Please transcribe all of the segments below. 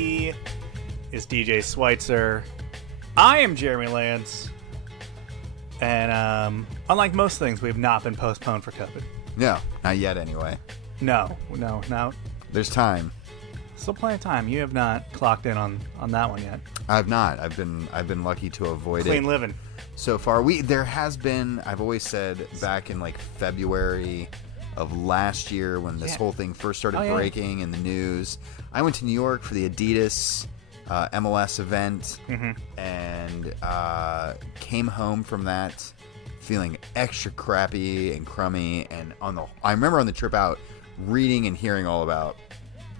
He is DJ Schweitzer. I am Jeremy Lance. And unlike most things, we have not been postponed for COVID. No, not yet anyway. No. There's time. Still plenty of time. You have not clocked in on that one yet. I've not. I've been lucky to avoid Clean it. living. So far, there has been. I've always said back in like February of last year when this whole thing first started breaking in the news. I went to New York for the Adidas MLS event and came home from that feeling extra crappy and crummy. And I remember on the trip out reading and hearing all about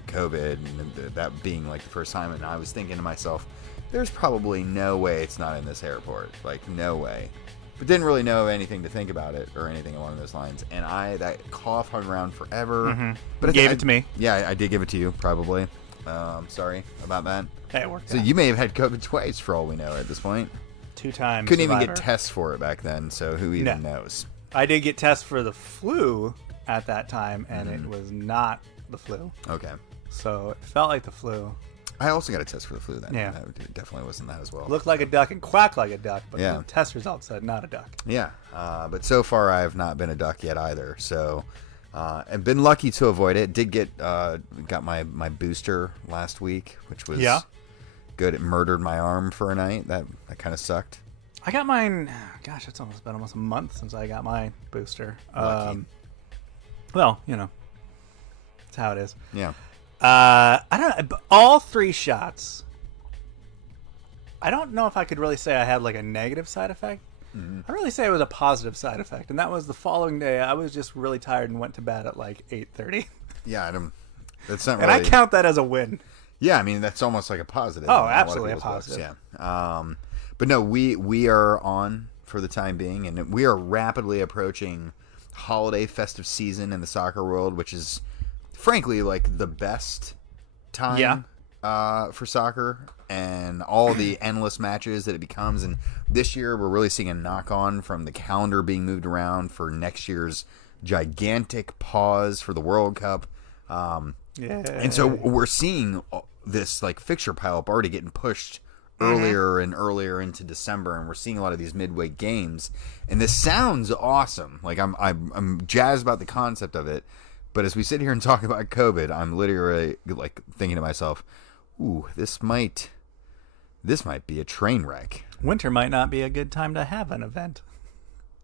COVID and that being like the first time, and I was thinking to myself, there's probably no way it's not in this airport, like no way, but didn't really know anything to think about it or anything along those lines. And that cough hung around forever. But you gave it to me. Yeah, I did give it to you, probably. Sorry about that. Hey, it worked so out. You may have had COVID twice for all we know at this point. 2 times. Couldn't survivor. even get tests for it back then, so who even knows? I did get tests for the flu at that time, and it was not the flu. Okay. So it felt like the flu. I also got a test for the flu then. Yeah. It definitely wasn't that as well. Looked like a duck and quacked like a duck, but Yeah. the test results said not a duck. Yeah. But so far I have not been a duck yet either. So I've been lucky to avoid it. Did got my booster last week, which was good. It murdered my arm for a night. That kind of sucked. I got mine. Gosh, it's been almost a month since I got my booster. Lucky. Well, that's how it is. Yeah. I don't know. All 3 shots. I don't know if I could really say I had like a negative side effect. I'd really say it was a positive side effect, and that was the following day. I was just really tired and went to bed at like 8:30. Yeah, that's not really. And I count that as a win. Yeah, I mean that's almost like a positive. Oh, in a lot of absolutely a people's books, positive. Yeah. But no, we are on for the time being, and we are rapidly approaching holiday festive season in the soccer world, which is frankly like the best time for soccer and all the endless matches that it becomes. And this year we're really seeing a knock on from the calendar being moved around for next year's gigantic pause for the World Cup. And so we're seeing this like fixture pile up already getting pushed earlier and earlier into December, and we're seeing a lot of these midway games, and this sounds awesome. Like I'm jazzed about the concept of it, but as we sit here and talk about COVID, I'm literally like thinking to myself, ooh, this might be a train wreck. Winter might not be a good time to have an event.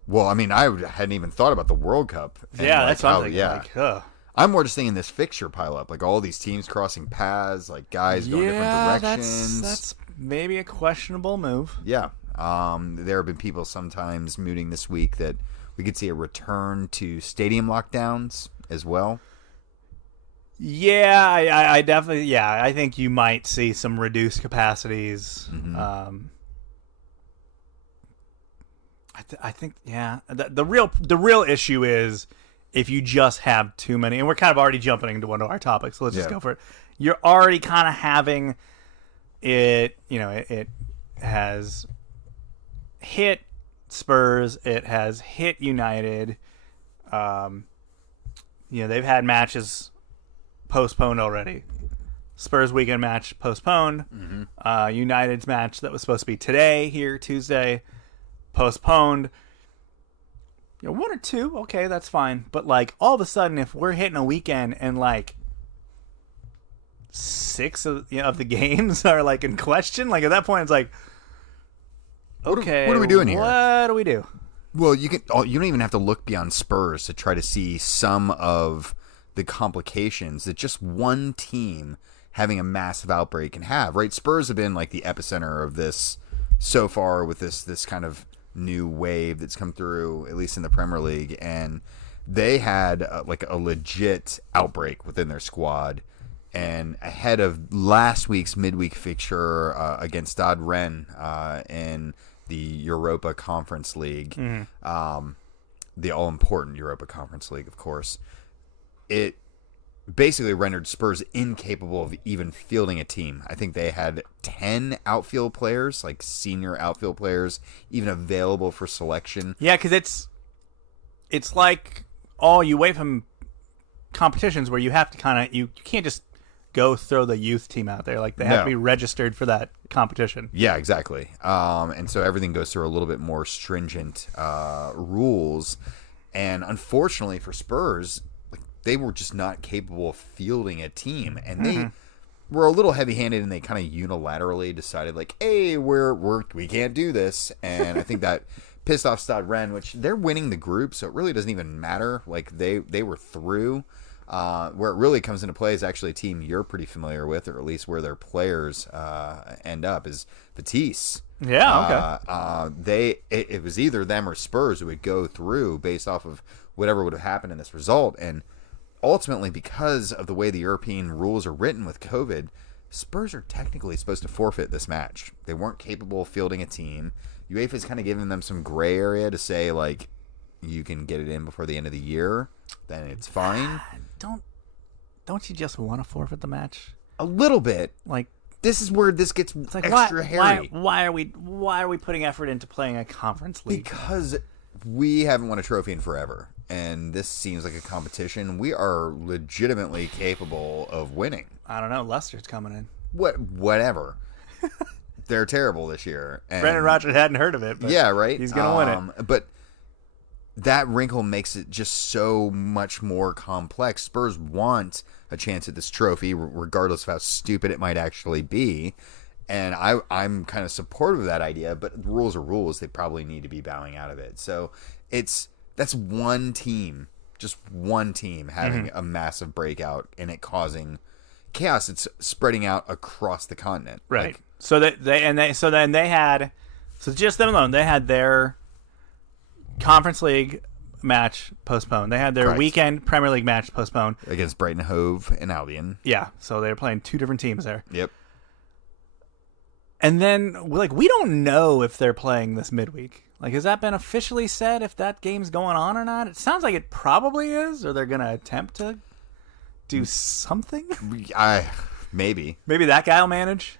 Well, I mean, I hadn't even thought about the World Cup. Yeah, that's what I'm thinking. Like, I'm more just thinking this fixture pile up, like all these teams crossing paths, like guys going different directions. That's maybe a questionable move. Yeah. There have been people sometimes mooting this week that we could see a return to stadium lockdowns as well. Yeah, I definitely. Yeah, I think you might see some reduced capacities. I think. Yeah, the real issue is if you just have too many, and we're kind of already jumping into one of our topics. So let's just go for it. You're already kind of having it. It has hit Spurs. It has hit United. They've had matches postponed already. Spurs weekend match postponed. United's match that was supposed to be today, here Tuesday, postponed. 1 or 2, okay, that's fine. But like all of a sudden, if we're hitting a weekend and like 6 of the games are like in question, like at that point it's like, okay, what are we doing here? What do we do? Well, you don't even have to look beyond Spurs to try to see some of the complications that just one team having a massive outbreak can have, right? Spurs have been like the epicenter of this so far with this kind of new wave that's come through, at least in the Premier League, and they had like a legit outbreak within their squad. And ahead of last week's midweek fixture against Stade Rennes in the Europa Conference League, the all-important Europa Conference League, of course, it basically rendered Spurs incapable of even fielding a team. I think they had 10 outfield players, like senior outfield players, even available for selection. Yeah, because it's like all you wait from competitions where you have to you can't just go throw the youth team out there. Like, they have to be registered for that competition. Yeah, exactly. And so everything goes through a little bit more stringent rules. And unfortunately for Spurs, like, they were just not capable of fielding a team. And they were a little heavy-handed, and they kind of unilaterally decided, like, hey, we can't do this. And I think that pissed off Stade Rennes, which they're winning the group, so it really doesn't even matter. Like, they were through. Where it really comes into play is actually a team you're pretty familiar with, or at least where their players end up, is Betis. Yeah, okay. It was either them or Spurs who would go through based off of whatever would have happened in this result. And ultimately, because of the way the European rules are written with COVID, Spurs are technically supposed to forfeit this match. They weren't capable of fielding a team. UEFA's kind of giving them some gray area to say, like, you can get it in before the end of the year, then it's fine. Don't you just want to forfeit the match? A little bit. Like, this is where this gets it's like, extra hairy. Why are we putting effort into playing a conference league? Because we haven't won a trophy in forever, and this seems like a competition we are legitimately capable of winning. I don't know. Leicester's coming in. Whatever. They're terrible this year. And Brendan Rodgers hadn't heard of it. But yeah, right. He's gonna win it. But that wrinkle makes it just so much more complex. Spurs want a chance at this trophy, regardless of how stupid it might actually be. And I'm kind of supportive of that idea, but the rules are rules. They probably need to be bowing out of it. So that's one team, just one team having a massive breakout and it causing chaos. It's spreading out across the continent. Right. Like, so just them alone, they had their Conference League match postponed. They had their weekend Premier League match postponed against Brighton Hove and Albion. Yeah, so they were playing two different teams there. Yep. And then, like, we don't know if they're playing this midweek. Like, has that been officially said if that game's going on or not? It sounds like it probably is, or they're going to attempt to do something. Maybe that guy will manage.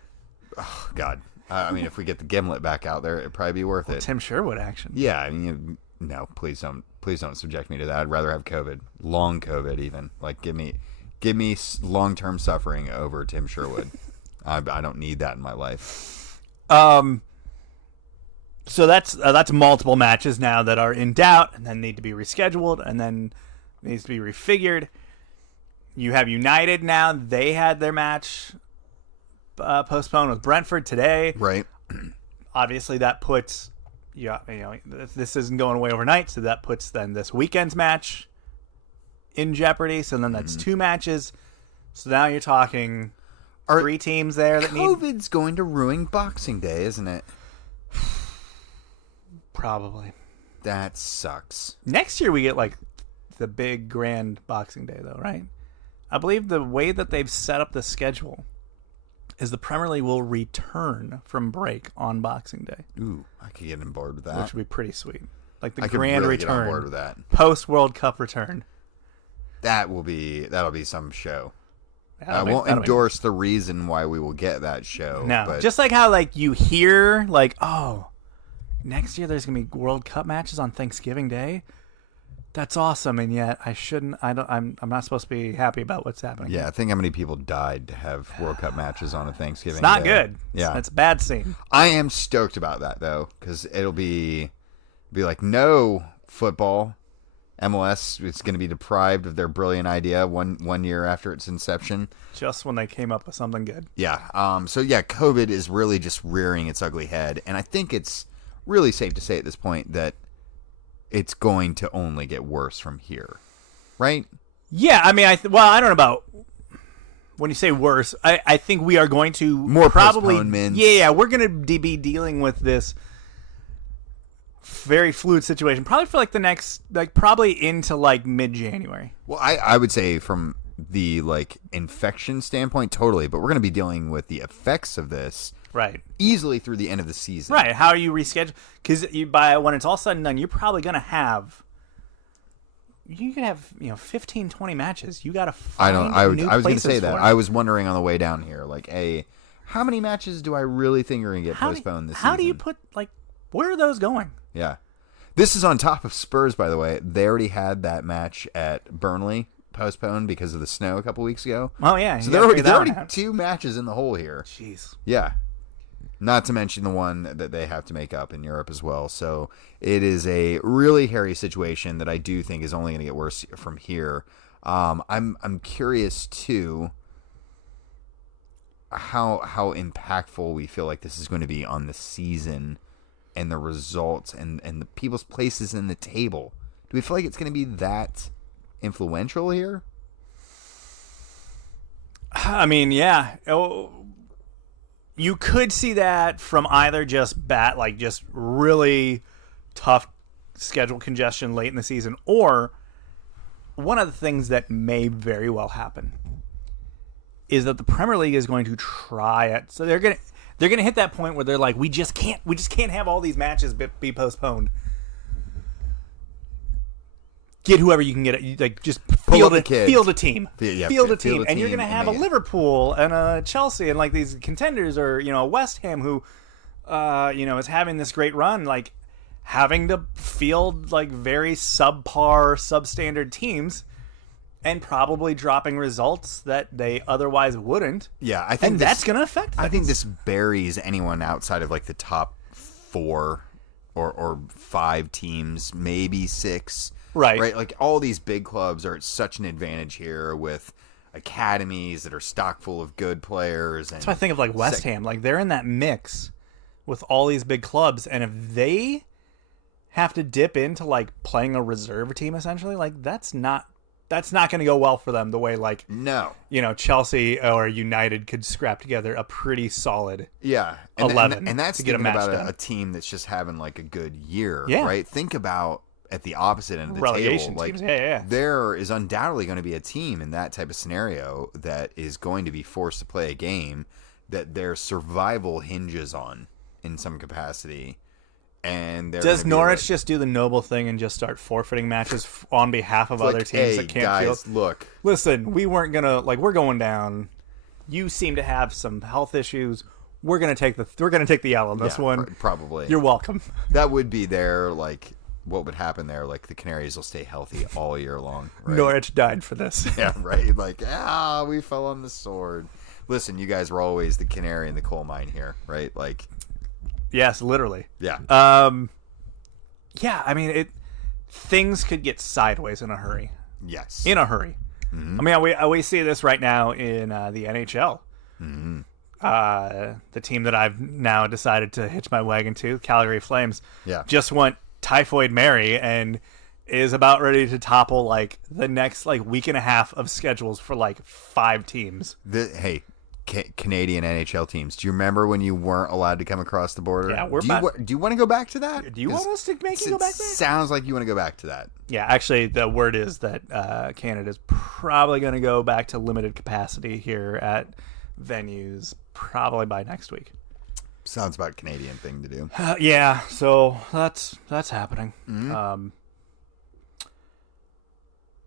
Oh God. I mean, if we get the gimlet back out there, it'd probably be worth it. Tim Sherwood action. Yeah, I mean, no, please don't subject me to that. I'd rather have COVID, long COVID, even. Like, give me long-term suffering over Tim Sherwood. I don't need that in my life. So that's multiple matches now that are in doubt, and then need to be rescheduled, and then needs to be refigured. You have United now; they had their match postponed with Brentford today. Right. Obviously, that puts this isn't going away overnight, so that puts then this weekend's match in jeopardy. So then that's two matches. So now you're talking three teams there that COVID's going to ruin Boxing Day, isn't it? Probably. That sucks. Next year we get like the big grand Boxing Day, though, right? I believe the way that they've set up the schedule is the Premier League will return from break on Boxing Day. Ooh, I could get on board with that. Which would be pretty sweet. Like the I grand really return. Get on board with that. Post World Cup return. That'll be some show. I won't endorse the reason why we will get that show. No, but just like how like you hear like, oh, next year there's gonna be World Cup matches on Thanksgiving Day. That's awesome, and yet I'm not supposed to be happy about what's happening. Yeah, I think how many people died to have World Cup matches on a Thanksgiving It's not Day. good. Yeah. It's a bad scene. I am stoked about that, though, because it'll be like, no, football. MLS is going to be deprived of their brilliant idea one year after its inception. Just when they came up with something good. Yeah. So, yeah, COVID is really just rearing its ugly head, and I think it's really safe to say at this point that it's going to only get worse from here, right? Yeah, I mean, I don't know about when you say worse. I think we are going to more probably postponements. Yeah, we're going to be dealing with this very fluid situation probably for like the next probably into like mid-January. Well, I would say from the like infection standpoint, totally, but we're going to be dealing with the effects of this. Right. Easily through the end of the season. Right. How are you reschedule? Because when it's all said and done, you're probably going to have. You could have 15, 20 matches. You got to find. I was going to say that. For. I was wondering on the way down here, like, how many matches do I really think are going to get postponed this season? How do you put where are those going? Yeah, this is on top of Spurs, by the way. They already had that match at Burnley postponed because of the snow a couple weeks ago. Oh, yeah. So there are already 2 matches in the hole here. Jeez. Yeah. Not to mention the one that they have to make up in Europe as well. So it is a really hairy situation that I do think is only going to get worse from here. I'm curious too how impactful we feel like this is going to be on the season and the results and the people's places in the table. Do we feel like it's going to be that influential here? I mean, yeah. You could see that from either just just really tough schedule congestion late in the season, or one of the things that may very well happen is that the Premier League is going to try it. So they're gonna hit that point where they're like, we just can't have all these matches be postponed. Get whoever you can get. Like, just field a team. Field a team, and you're going to have a Liverpool and a Chelsea and like these contenders, or a West Ham who, is having this great run, like having to field like very subpar, substandard teams, and probably dropping results that they otherwise wouldn't. Yeah, I think that's going to affect things. I think this buries anyone outside of like the top 4 or 5 teams, maybe 6. Right. Like all these big clubs are at such an advantage here with academies that are stock full of good players. And that's why I think of like West Ham. Like they're in that mix with all these big clubs, and if they have to dip into like playing a reserve team essentially, like that's not going to go well for them the way like Chelsea or United could scrap together a pretty solid 11 and that's to get a match done. A team that's just having like a good year, yeah. Right? Think about at the opposite end of the relegation table, teams. Like there is undoubtedly going to be a team in that type of scenario that is going to be forced to play a game that their survival hinges on in some capacity. And does Norwich just do the noble thing and just start forfeiting matches on behalf of other teams that can't field? Listen, we weren't gonna we're going down. You seem to have some health issues. We're gonna take the L on this one. Probably. You're welcome. That would be their what would happen there? Like the Canaries will stay healthy all year long. Right? Norwich died for this. Yeah, right. Like we fell on the sword. Listen, you guys were always the canary in the coal mine here, right? Like. Yes, literally. Yeah. Yeah, I mean, things could get sideways in a hurry. Yes. In a hurry. Mm-hmm. I mean, we see this right now in the NHL. Mm-hmm. The team that I've now decided to hitch my wagon to, Calgary Flames, just went Typhoid Mary and is about ready to topple like the next week and a half of schedules for 5 teams. Canadian NHL teams. Do you remember when you weren't allowed to come across the border? Yeah, do you want to go back to that? Do you want us to make you go back there? Sounds like you want to go back to that. Yeah, actually, the word is that Canada's probably going to go back to limited capacity here at venues probably by next week. Sounds about a Canadian thing to do. Yeah, so that's happening. Mm-hmm.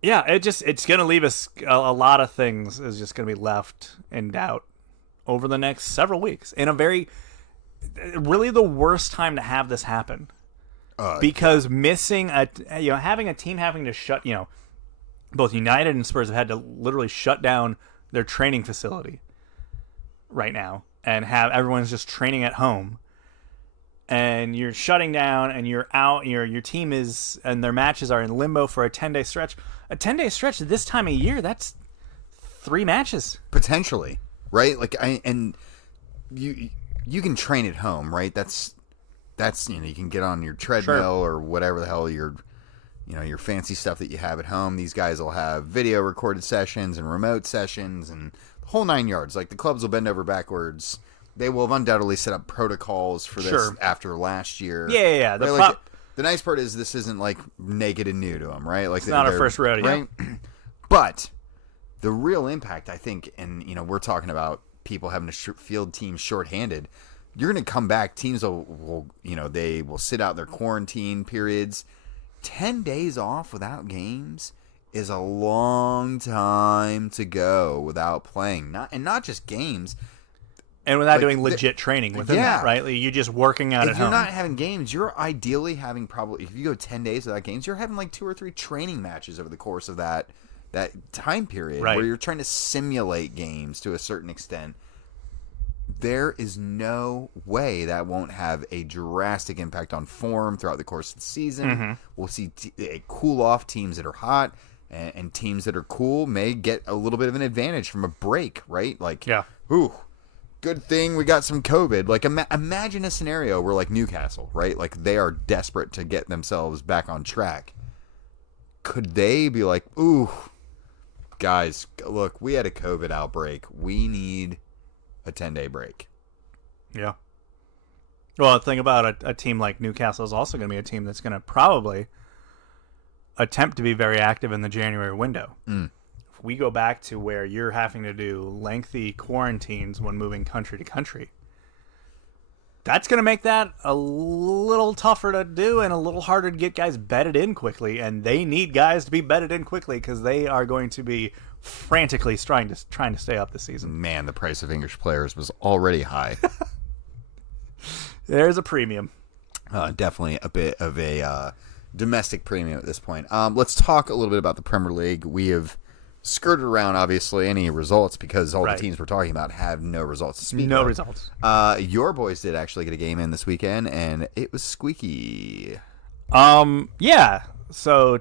Yeah, it's going to leave us a lot of things is just going to be left in doubt over the next several weeks in a really the worst time to have this happen. Because missing having a team having to shut, both United and Spurs have had to literally shut down their training facility right now and have everyone's just training at home. And you're shutting down, and you're out. Your team is, and their matches are in limbo for a 10-day stretch. A 10-day stretch at this time of year, that's 3 matches potentially, right? And you can train at home, right? That's you can get on your treadmill or whatever the hell your fancy stuff that you have at home. These guys will have video recorded sessions and remote sessions and the whole 9 yards. Like the clubs will bend over backwards. They will have undoubtedly set up protocols for this after last year. Yeah. The nice part is this isn't naked and new to them, right? It's not our first rodeo. Right? But the real impact, I think, and we're talking about people having to field teams shorthanded. You're going to come back. Teams will they will sit out their quarantine periods. 10 days off without games is a long time to go without playing. Not just games. And without doing legit training within that, right? You're just working out at home. If you're not having games, you're ideally having if you go 10 days without games, you're having 2 or 3 training matches over the course of that that time period right. where you're trying to simulate games to a certain extent. There is no way that won't have a drastic impact on form throughout the course of the season. Mm-hmm. We'll see a cool off teams that are hot, and teams that are cool may get a little bit of an advantage from a break, right? Like, ooh, good thing we got some COVID. Like, imagine a scenario where, like, Newcastle, right? Like, they are desperate to get themselves back on track. Could they be like, ooh, guys, look, we had a COVID outbreak. We need a 10-day break. Yeah. Well, the thing about a team like Newcastle is also going to be a team that's going to probably attempt to be very active in the January window. If we go back to where you're having to do lengthy quarantines when moving country to country, that's going to make that a little tougher to do and a little harder to get guys bedded in quickly. And they need guys to be bedded in quickly because they are going to be frantically trying to stay up this season. Man, the price of English players was already high. There's a premium. Definitely a bit of a domestic premium at this point. Let's talk a little bit about the Premier League. We have skirted around, obviously, any results because all the teams we're talking about have no results to speak of. No results. Your boys did actually get a game in this weekend, and it was squeaky. Yeah. So,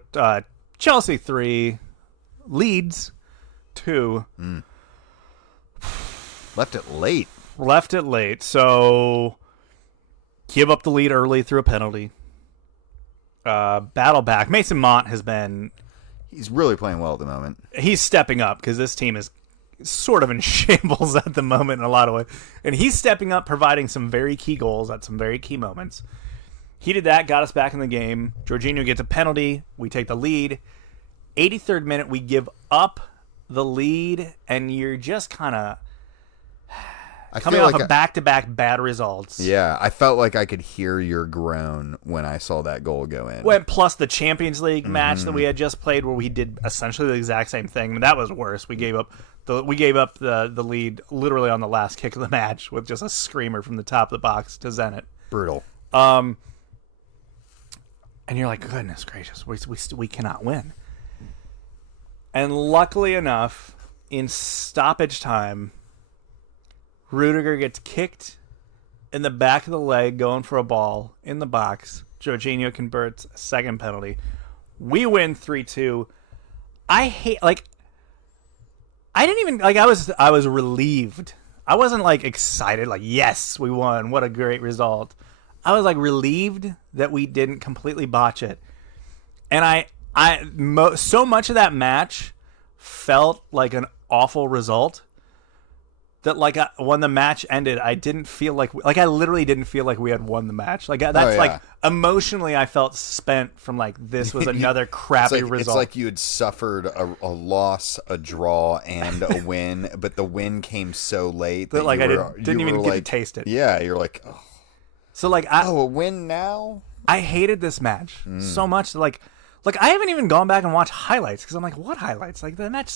Chelsea 3, Leeds 2. Left it late. So, give up the lead early through a penalty. Battle back. Mason Mount has been... He's really playing well at the moment. He's stepping up because this team is sort of in shambles at the moment in a lot of ways. And he's stepping up, providing some very key goals at some very key moments. He did that, got us back in the game. Jorginho gets a penalty. We take the lead. 83rd minute, we give up the lead, and you're just kind of coming off of back-to-back bad results. Yeah, I felt like I could hear your groan when I saw that goal go in. Well, plus the Champions League match that we had just played, where we did essentially the exact same thing. That was worse. We gave up the lead literally on the last kick of the match with just a screamer from the top of the box to Zenit. Brutal. And you're like, goodness gracious, we cannot win. And luckily enough, in stoppage time, Rudiger gets kicked in the back of the leg going for a ball in the box. Jorginho converts a second penalty. We win 3-2. I was relieved. I wasn't like excited, like, yes, we won. What a great result. I was like relieved that we didn't completely botch it. And so much of that match felt like an awful result that when the match ended, I didn't feel I literally didn't feel like we had won the match. Like emotionally, I felt spent from like this was another crappy result. It's like you had suffered a loss, a draw, and a win, but the win came so late that I didn't even get to taste it. Yeah, you're like, oh. So a win now. I hated this match so much. Like I haven't even gone back and watched highlights because I'm like, what highlights? Like the match.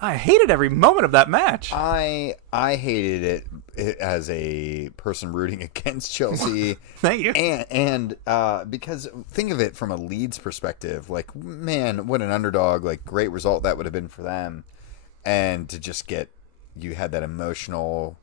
I hated every moment of that match. I hated it as a person rooting against Chelsea. Thank you. And because think of it from a Leeds perspective, like, man, what an underdog, like, great result that would have been for them. And to just you had that emotional,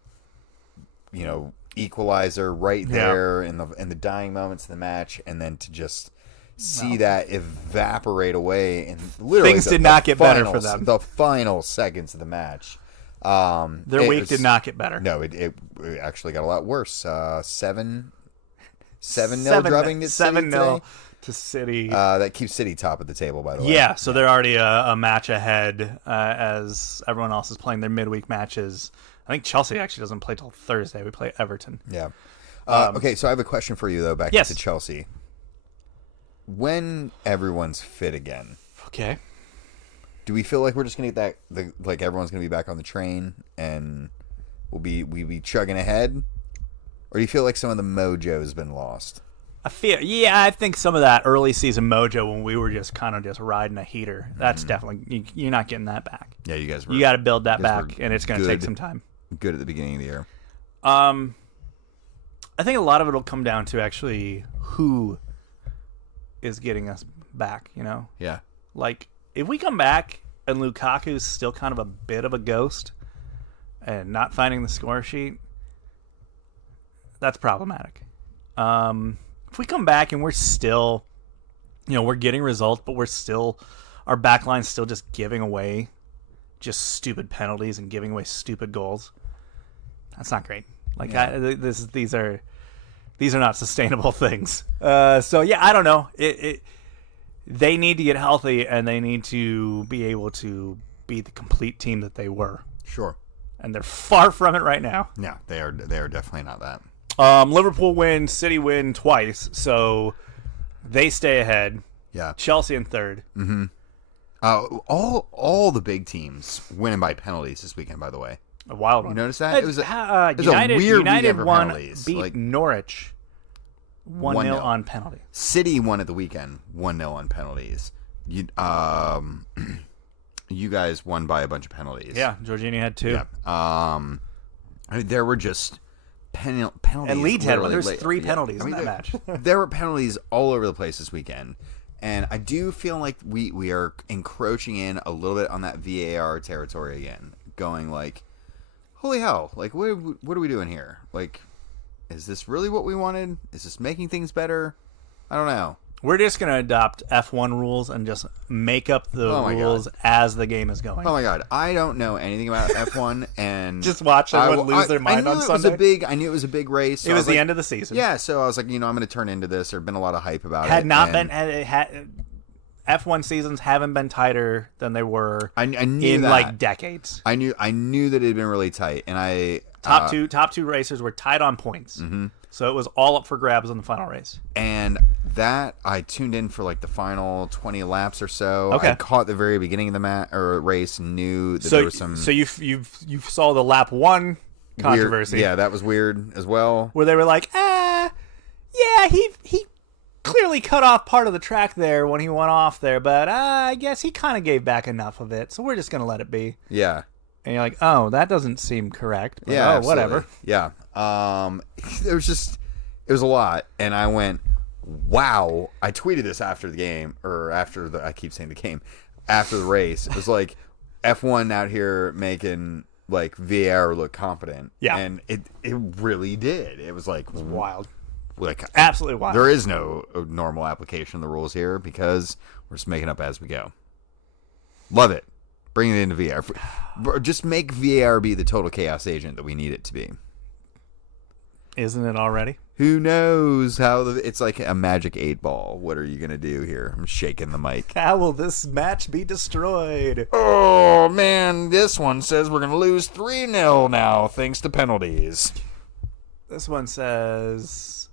equalizer right there in the dying moments of the match, and then to just see that evaporate away, and literally things did not get better for them. The final seconds of the match, their week did not get better. No, it actually got a lot worse. 7-0 drubbing to City 7-0 to City. That keeps City top of the table, by the way. Yeah, so they're already a match ahead as everyone else is playing their midweek matches. I think Chelsea actually doesn't play till Thursday. We play Everton. Yeah. Okay, so I have a question for you though. Back to Chelsea. When everyone's fit again, okay, do we feel like we're just gonna get like everyone's gonna be back on the train and we'll be chugging ahead, or do you feel like some of the mojo has been lost? I think some of that early season mojo when we were just kind of just riding a heater, that's definitely you're not getting that back. Yeah, you guys. You got to build that back, and it's going to take some time. Good at the beginning of the year. I think a lot of it will come down to actually who is getting us back, Yeah. Like, if we come back and Lukaku's still kind of a bit of a ghost and not finding the score sheet, that's problematic. If we come back and we're still, we're getting results, but our backline's still just giving away just stupid penalties and giving away stupid goals, that's not great. These are not sustainable things. So yeah, I don't know. They need to get healthy, and they need to be able to be the complete team that they were. Sure. And they're far from it right now. Yeah, they are definitely not that. Liverpool win, City win twice, so they stay ahead. Yeah. Chelsea in third. Mm-hmm. All the big teams winning by penalties this weekend, by the way. A wild one. You notice that? It was a weird United weekend for won, penalties. beat Norwich 1-0 on penalty. City won at the weekend 1-0 on penalties. You guys won by a bunch of penalties. Yeah, Jorginho had 2. Yeah. There were just penalties. And Leeds had one. There was 3 penalties in that match. There were penalties all over the place this weekend. And I do feel like we are encroaching in a little bit on that VAR territory again. Going like, holy hell, like what are we doing here? Like, is this really what we wanted? Is this making things better? I don't know. We're just going to adopt F1 rules and just make up the rules as the game is going. Oh my God. I don't know anything about F1 and just watch everyone lose their mind on Sunday. I knew it was a big race. So it was the end of the season. Yeah, so I was like, I'm going to turn into this. There'd been a lot of hype about it. F1 seasons haven't been tighter than they were I knew in that. like decades. I knew that it had been really tight, and top two racers were tied on points. Mm-hmm. So it was all up for grabs in the final race. And that I tuned in for like the final 20 laps or so. Okay. I caught the very beginning of the race and knew that there was some. So you saw the lap 1 controversy. Yeah, that was weird as well. Where they were like, yeah, he clearly cut off part of the track there when he went off there, but I guess he kind of gave back enough of it, so we're just going to let it be. Yeah. And you're like, oh, that doesn't seem correct. But yeah, whatever. Yeah. It was a lot, and I went, wow. I tweeted this after the game, or I keep saying the game, after the race. It was like F1 out here making like VAR look competent. Yeah. And it really did. It was like wild. Like absolutely wild. There is no normal application of the rules here because we're just making up as we go. Love it. Bring it into VAR. Just make VAR be the total chaos agent that we need it to be. Isn't it already? Who knows how it's like a magic 8-ball. What are you going to do here? I'm shaking the mic. How will this match be destroyed? Oh, man. This one says we're going to lose 3-0 now thanks to penalties. This one says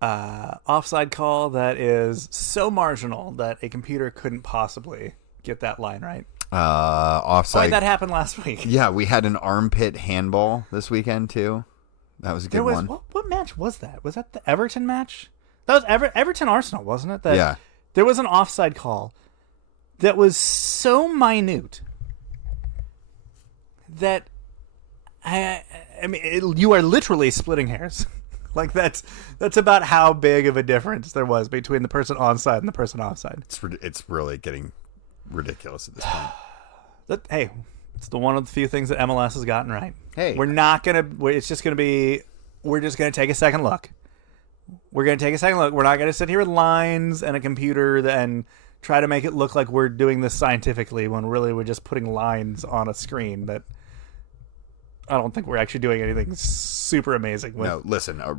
offside call that is so marginal that a computer couldn't possibly get that line right. Offside. Oh, wait, that happened last week. Yeah, we had an armpit handball this weekend too. That was a good one. What match was that? Was that the Everton match? That was Everton Arsenal, wasn't it? Yeah. There was an offside call that was so minute that I mean, you are literally splitting hairs. Like that's about how big of a difference there was between the person onside and the person offside. It's really getting ridiculous at this point. Hey, it's one of the few things that MLS has gotten right. Hey, we're just gonna take a second look. We're gonna take a second look. We're not gonna sit here with lines and a computer and try to make it look like we're doing this scientifically when really we're just putting lines on a screen that I don't think we're actually doing anything super amazing with. No, listen, a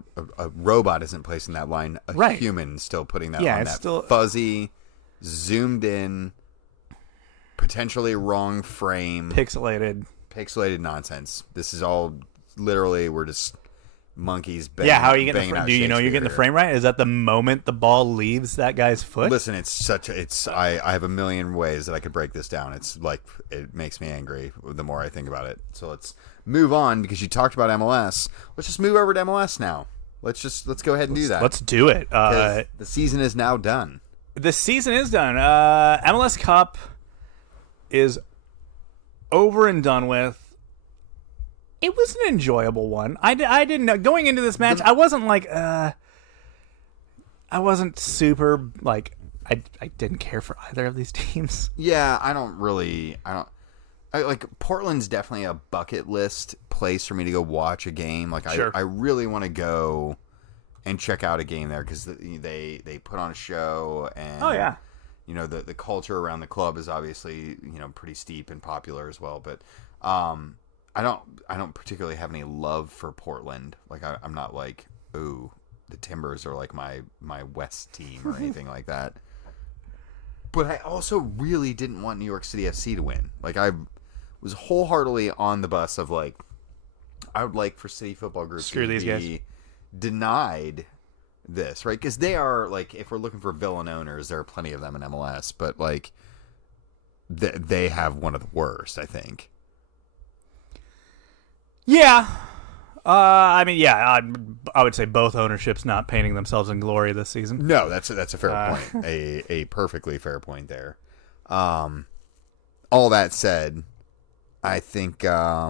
robot isn't placing that line. A human still putting that on that still fuzzy, zoomed in, potentially wrong frame. Pixelated nonsense. This is all literally, we're just monkeys banging. Yeah, how are you getting the frame? Do you know you're getting the frame right? Is that the moment the ball leaves that guy's foot? Listen, I have a million ways that I could break this down. It's like, it makes me angry the more I think about it. So let's move on because you talked about MLS. Let's just move over to MLS now. Let's go ahead and do that. Let's do it. The season is now done. The season is done. MLS Cup is over and done with. It was an enjoyable one. I didn't know going into this match. I wasn't like I wasn't super like I didn't care for either of these teams. Yeah, like Portland's definitely a bucket list place for me to go watch a game. Like Sure. I really want to go and check out a game there because they put on a show and Oh yeah. The culture around the club is obviously pretty steep and popular as well. But I don't particularly have any love for Portland. Like I'm not like, ooh, the Timbers are like my West team or anything like that. But I also really didn't want New York City FC to win. Like I was wholeheartedly on the bus of like, I would like for City Football Group Screw to these be guys. denied this, right? Because they are like, if we're looking for villain owners, there are plenty of them in MLS, but like they have one of the worst, I think. Yeah. I mean, yeah, I would say both ownerships not painting themselves in glory this season. No, that's a fair point. A perfectly fair point there. All that said, I think I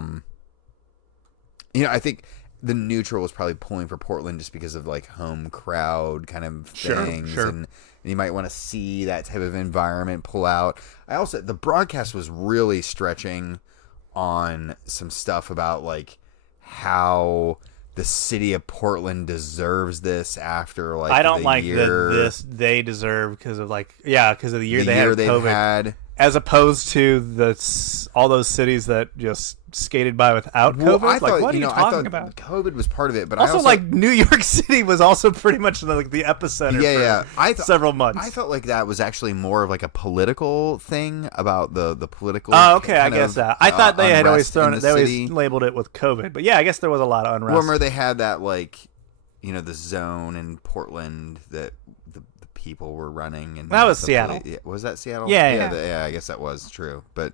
think the neutral was probably pulling for Portland just because of like home crowd kind of things, sure. And you might want to see that type of environment pull out. The broadcast was really stretching on some stuff about like how the city of Portland deserves this after like I don't the like year, this they deserve because of because of the year they had they've COVID, had. as opposed to all those cities that just skated by without COVID. I thought, what are you I talking thought about? COVID was part of it, but Also, I like New York City was also pretty much like the epicenter for several months. I felt like that was actually more of like a political thing about the political. Oh, okay, I guess that. I thought they had always thrown they always labeled it with COVID, but yeah, I guess there was a lot of unrest. Remember they had that like, the zone in Portland that the people were running, and that was Seattle. Was that Seattle? Yeah. I guess that was true, but.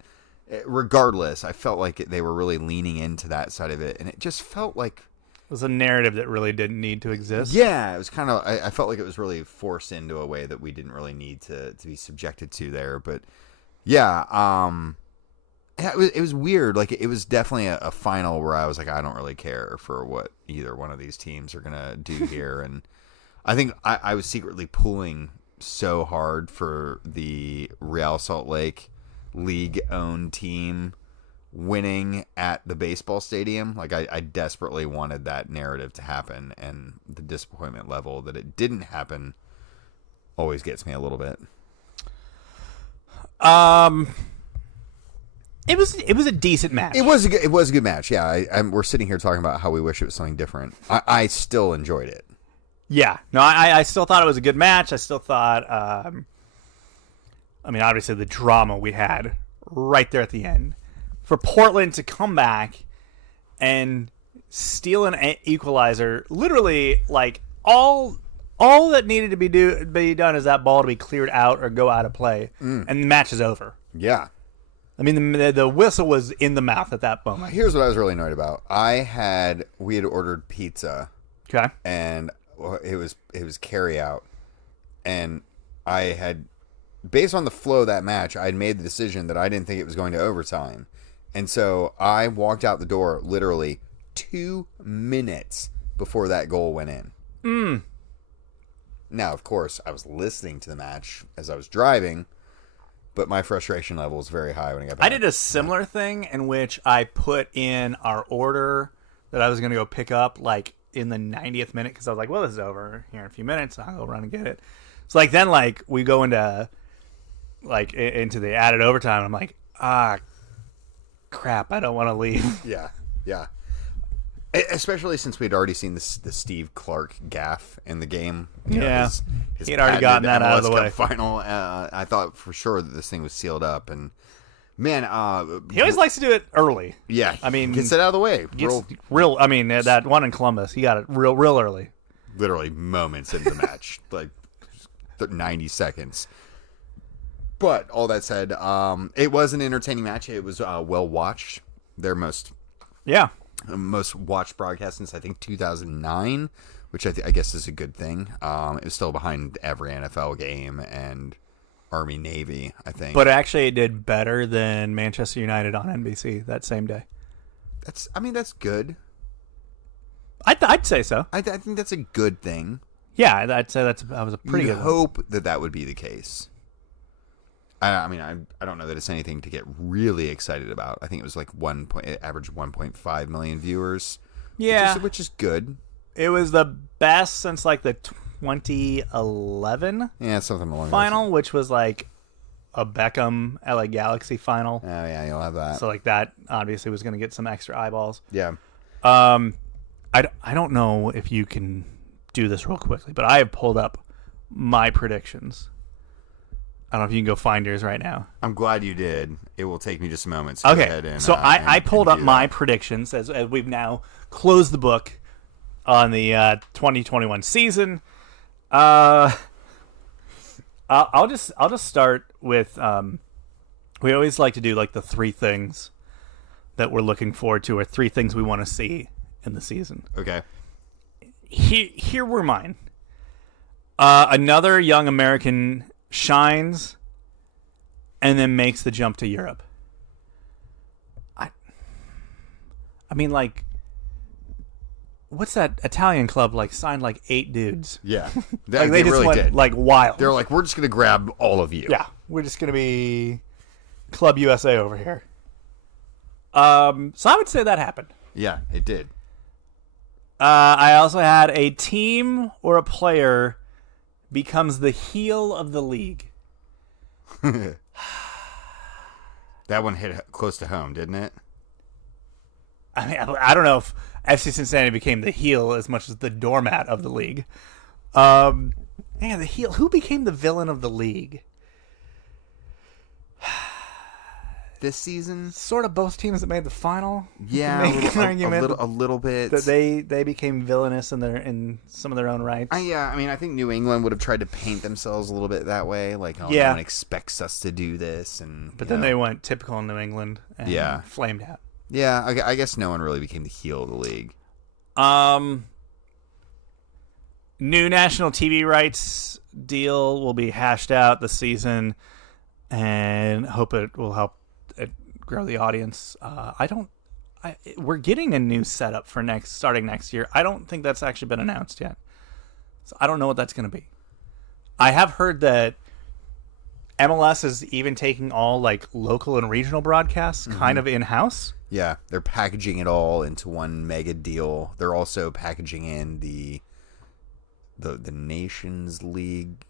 Regardless, I felt like they were really leaning into that side of it, and it just felt like it was a narrative that really didn't need to exist. Yeah, it was kind of. I felt like it was really forced into a way that we didn't really need to be subjected to there. But yeah, it was weird. Like it was definitely a final where I was like, I don't really care for what either one of these teams are gonna do here, and I think I was secretly pulling so hard for the Real Salt Lake league-owned team winning at the baseball stadium. Like I desperately wanted that narrative to happen, and the disappointment level that it didn't happen always gets me a little bit. It was a decent match. It was a good match. Yeah, we're sitting here talking about how we wish it was something different. I still enjoyed it. Yeah, no, I still thought it was a good match. I still thought. I mean, obviously, the drama we had right there at the end. For Portland to come back and steal an equalizer, literally, like, all that needed to be done is that ball to be cleared out or go out of play, and the match is over. Yeah. I mean, the whistle was in the mouth at that moment. Here's what I was really annoyed about. We had ordered pizza. Okay. And it was carry out. And I had... Based on the flow of that match, I had made the decision that I didn't think it was going to overtime. And so I walked out the door literally 2 minutes before that goal went in. Now, of course, I was listening to the match as I was driving, but my frustration level was very high when I got back. I did a similar thing in which I put in our order that I was going to go pick up like in the 90th minute because I was like, well, this is over here in a few minutes. I'll go run and get it. So like then like we go into the added overtime. I'm like, crap, I don't want to leave. Yeah. Especially since we'd already seen the Steve Clark gaffe in the game. He had already patented gotten that out of MLS the way. Cup final. I thought for sure that this thing was sealed up, and man, he always likes to do it early. Yeah, I mean, gets it out of the way. I mean, that one in Columbus, he got it real early. Literally moments into the match, like 90 seconds. But all that said, it was an entertaining match. It was well watched. Their most watched broadcast since I think 2009, which I guess is a good thing. It was still behind every NFL game and Army Navy, I think. But actually, it did better than Manchester United on NBC that same day. That's good. I'd say so. I think that's a good thing. Yeah, I'd say that was a pretty You good one. hope that would be the case. I mean, I don't know that it's anything to get really excited about. I think it was like it averaged 1.5 million viewers. Yeah. Which is good. It was the best since like the 2011 Something along final, which was like a Beckham LA Galaxy final. Oh yeah, you'll have that. So like that obviously was going to get some extra eyeballs. Yeah. I don't know if you can do this real quickly, but I have pulled up my predictions. I don't know if you can go find yours right now. I'm glad you did. It will take me just a moment. So Okay, go ahead and, so I pulled up do my that. predictions as we've now closed the book on the 2021 season. I'll just start with we always like to do like the 3 things that we're looking forward to, or 3 things we want to see in the season. Okay. Here were mine. Another young American shines and then makes the jump to Europe. I mean, like, what's that Italian club like signed like 8 dudes? Yeah. Like they just really went did. like wild. They're like, we're just going to grab all of you. Yeah, we're just gonna be Club USA over here. So I would say that happened. Yeah, it did. I also had a team or a player becomes the heel of the league. That one hit close to home, didn't it? I mean, I don't know if FC Cincinnati became the heel as much as the doormat of the league. The heel. Who became the villain of the league? This season? Sort of both teams that made the final. Yeah, Make an argument a little bit. that they became villainous in some of their own rights. I mean, I think New England would have tried to paint themselves a little bit that way, like, no one expects us to do this, and But then they went typical New England and flamed out. Yeah, I guess no one really became the heel of the league. New national TV rights deal will be hashed out this season, and hope it will help it grow the audience. We're getting a new setup for starting next year. I don't think that's actually been announced yet, so I don't know what that's going to be. I have heard that MLS is even taking all like local and regional broadcasts kind of in-house. Yeah, they're packaging it all into one mega deal. They're also packaging in the Nations League,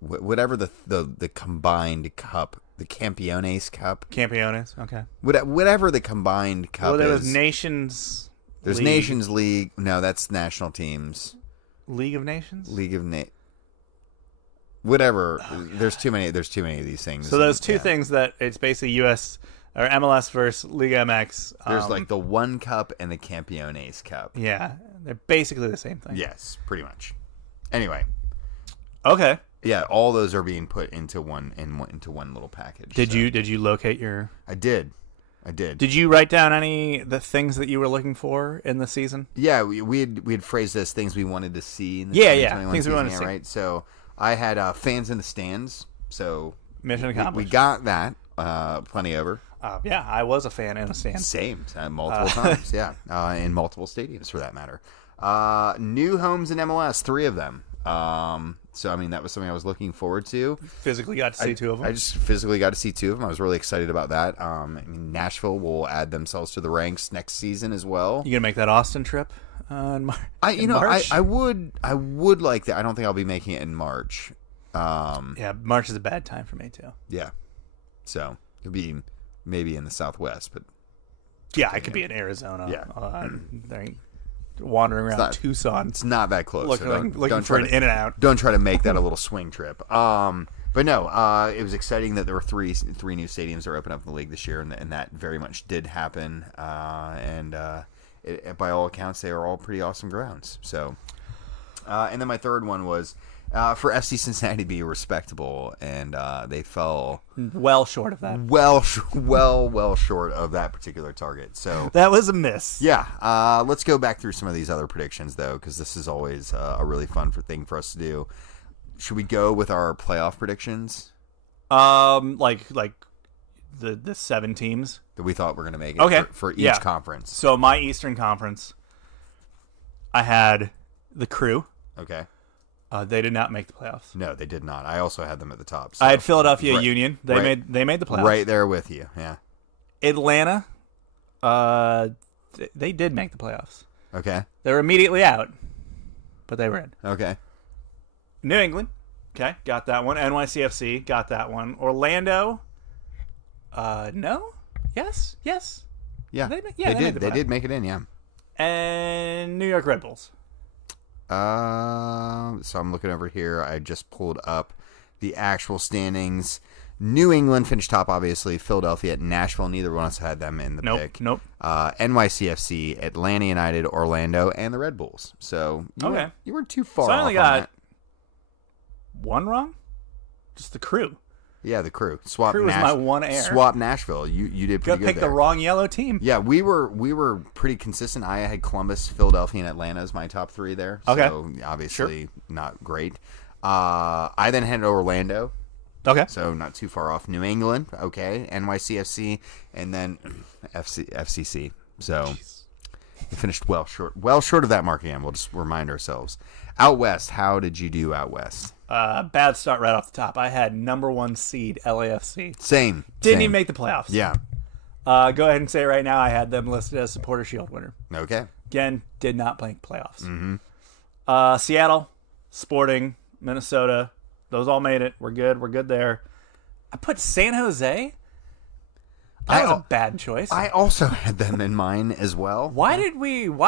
whatever the combined cup, the Campeones Cup. Campeones, okay. Whatever the combined cup Well, there is. was Nations. There's League. Nations League. No, that's national teams. League of Nations. Whatever. There's too many of these things. So those two things that it's basically US or MLS versus Liga MX. There's like the One Cup and the Campeones Cup. Yeah, they're basically the same thing. Yes, pretty much. Anyway. Okay. Yeah, all those are being put into one little package. Did you locate your? I did. Did you write down the things that you were looking for in the season? Yeah, we had phrased as things we wanted to see in the things we wanted to see. Right. So I had fans in the stands. So mission accomplished. We got that plenty over. Yeah, I was a fan in a stand. Same, multiple times. Yeah, in multiple stadiums for that matter. New homes in MLS, 3 of them. So, I mean, that was something I was looking forward to. Physically got to see 2 of them. I just physically got to see 2 of them. I was really excited about that. I mean, Nashville will add themselves to the ranks next season as well. You gonna make that Austin trip in March? I would like that. I don't think I'll be making it in March. Yeah, March is a bad time for me too. Yeah, so it'll be maybe in the Southwest, but yeah, I could be in Arizona. Yeah. Wandering around Tucson. It's not that close. Looking for an in and out. Don't try to make that a little swing trip. But no, it was exciting that there were three new stadiums that are open up in the league this year, and that very much did happen. And by all accounts, they are all pretty awesome grounds. So, and then my third one was for FC Cincinnati to be respectable, and they fell well short of that. Well short of that particular target. So that was a miss. Yeah. Let's go back through some of these other predictions though, because this is always a really fun thing for us to do. Should we go with our playoff predictions? Like the 7 teams that we thought were going to make it for each conference. So my Eastern Conference, I had the Crew. Okay. They did not make the playoffs. No, they did not. I also had them at the top. So. I had Philadelphia Right. Union. They made the playoffs. Right there with you. Yeah. Atlanta, they did make the playoffs. Okay. They were immediately out, but they were in. Okay. New England, okay, got that one. NYCFC, got that one. Orlando, no, yes. Yeah. They They made the did. They playoffs. did make it in. Yeah. And New York Red Bulls. So I'm looking over here. I just pulled up the actual standings. New England finished top, obviously. Philadelphia, Nashville. Neither one of us had them in the pick. Nope. NYCFC, Atlanta United, Orlando, and the Red Bulls. So you weren't too far So I off only on got that. one wrong. Just the Crew. Yeah, the Crew. Swap. Crew was my one error. Swap Nashville. You did pretty good Picked there. the wrong yellow team. Yeah, we were pretty consistent. I had Columbus, Philadelphia, and Atlanta as my top three there. Okay. So obviously not great. I then had Orlando. Okay. So not too far off. New England, okay. NYCFC, and then FCC. So we finished well short of that mark again. We'll just remind ourselves. Out West, how did you do out West? Bad start right off the top. I had number 1 seed LAFC. Same. Didn't even make the playoffs. Yeah. Go ahead and say right now I had them listed as Supporter Shield winner. Okay. Again, did not make playoffs. Seattle, Sporting, Minnesota, those all made it. We're good there. I put San Jose. That was a bad choice. I also had them in mine as well. Why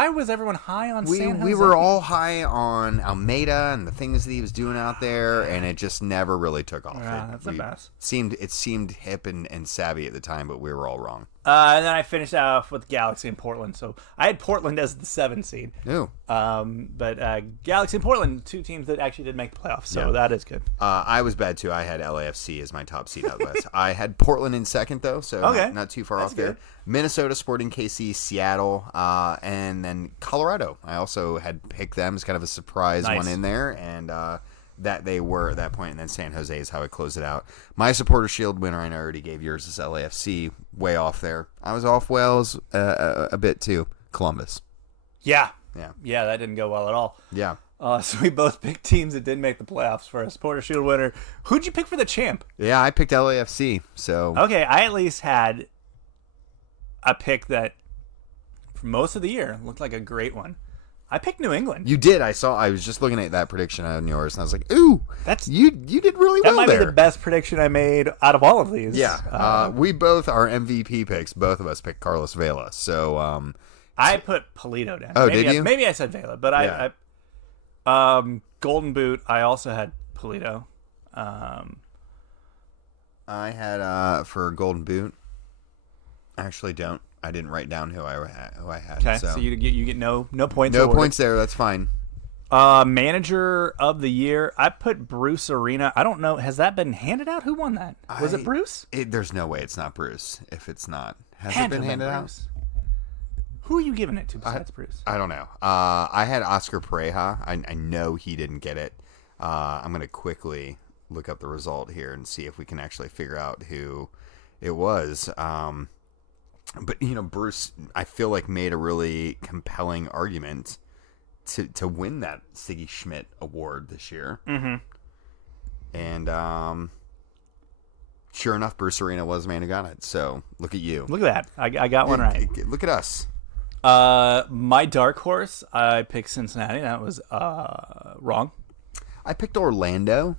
was everyone high on San Jose? We were all high on Almeida and the things that he was doing out there, and it just never really took off. Yeah, that's a mess. It seemed hip and savvy at the time, but we were all wrong. And then I finished off with Galaxy and Portland. So I had Portland as the 7 seed. Ooh. But Galaxy and Portland, 2 teams that actually did make the playoffs. So that is good. I was bad too. I had LAFC as my top seed out west. I had Portland in second though, so not too far off there. good. Minnesota, Sporting KC, Seattle, and then Colorado. I also had picked them as kind of a surprise one in there, and that they were at that point, and then San Jose is how I closed it out. My Supporter Shield winner, I already gave yours as LAFC, way off there. I was off Wales a bit too. Columbus. Yeah, Yeah. that didn't go well at all. Yeah. So we both picked teams that didn't make the playoffs for a Supporter Shield winner. Who'd you pick for the champ? Yeah, I picked LAFC, so... Okay, I at least had a pick that, for most of the year, looked like a great one. I picked New England. You did. I was just looking at that prediction on yours, and I was like, "Ooh, you did really well That might there." be the best prediction I made out of all of these. Yeah, we both our MVP picks. Both of us picked Carlos Vela. So I put Polito down. Oh, maybe did you? Maybe I said Vela, but Yeah. I Golden Boot. I also had Polito. I had for Golden Boot. I actually don't. I didn't write down who I had. Okay, so so you get no points. no awarded. points there. That's fine. Manager of the year. I put Bruce Arena. I don't know. Has that been handed out? Who won that? Was it Bruce? There's no way it's not Bruce. If it's not, has Had it to been have handed out? Bruce. Who are you giving it to besides Bruce? I don't know. I had Oscar Pareja. I know he didn't get it. I'm going to quickly look up the result here and see if we can actually figure out who it was. But, Bruce, I feel like made a really compelling argument to win that Siggy Schmidt award this year. Mm-hmm. And sure enough, Bruce Arena was the man who got it. So look at you. Look at that. I got one right. Look at us. My dark horse, I picked Cincinnati. That was wrong. I picked Orlando.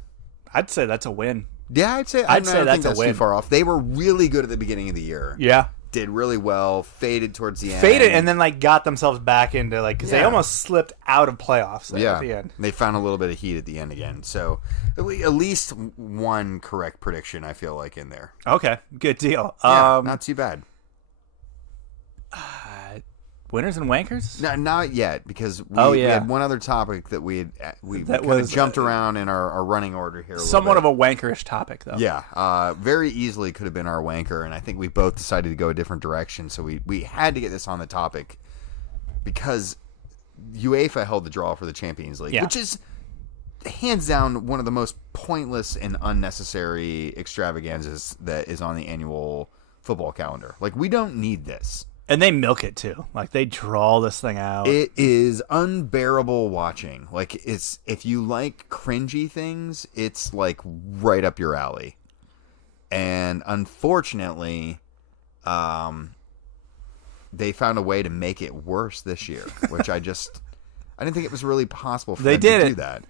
I'd say that's a win. Yeah, I'd say that's that's a win. too far off. They were really good at the beginning of the year. Yeah. Did really well, faded towards the end. Faded and then got themselves back into because they almost slipped out of playoffs at the end. They found a little bit of heat at the end again. So at least one correct prediction I feel like in there. Okay, good deal. Yeah, not too bad. Winners and wankers? No, not yet, because we had one other topic that we kind of jumped around in our running order here. Somewhat of a wankerish topic, though. Yeah, very easily could have been our wanker, and I think we both decided to go a different direction, so we had to get this on the topic because UEFA held the draw for the Champions League, which is hands down one of the most pointless and unnecessary extravaganzas that is on the annual football calendar. Like, we don't need this. And they milk it too. Like they draw this thing out. It is unbearable watching. Like if you like cringy things, it's like right up your alley. And unfortunately, they found a way to make it worse this year, which I didn't think it was really possible for them to do that.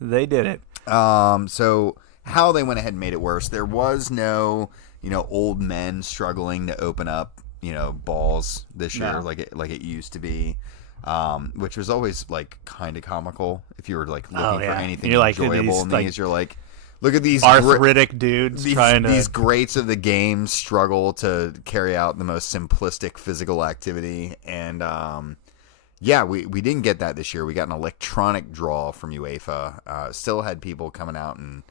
They did it. So how they went ahead and made it worse, there was no, old men struggling to open up, balls this year like it used to be, which was always like kind of comical if you were like looking for anything enjoyable in these. You're like, look at these arthritic dudes these greats of the game struggle to carry out the most simplistic physical activity, and we didn't get that this year. We got an electronic draw from UEFA. Still had people coming out and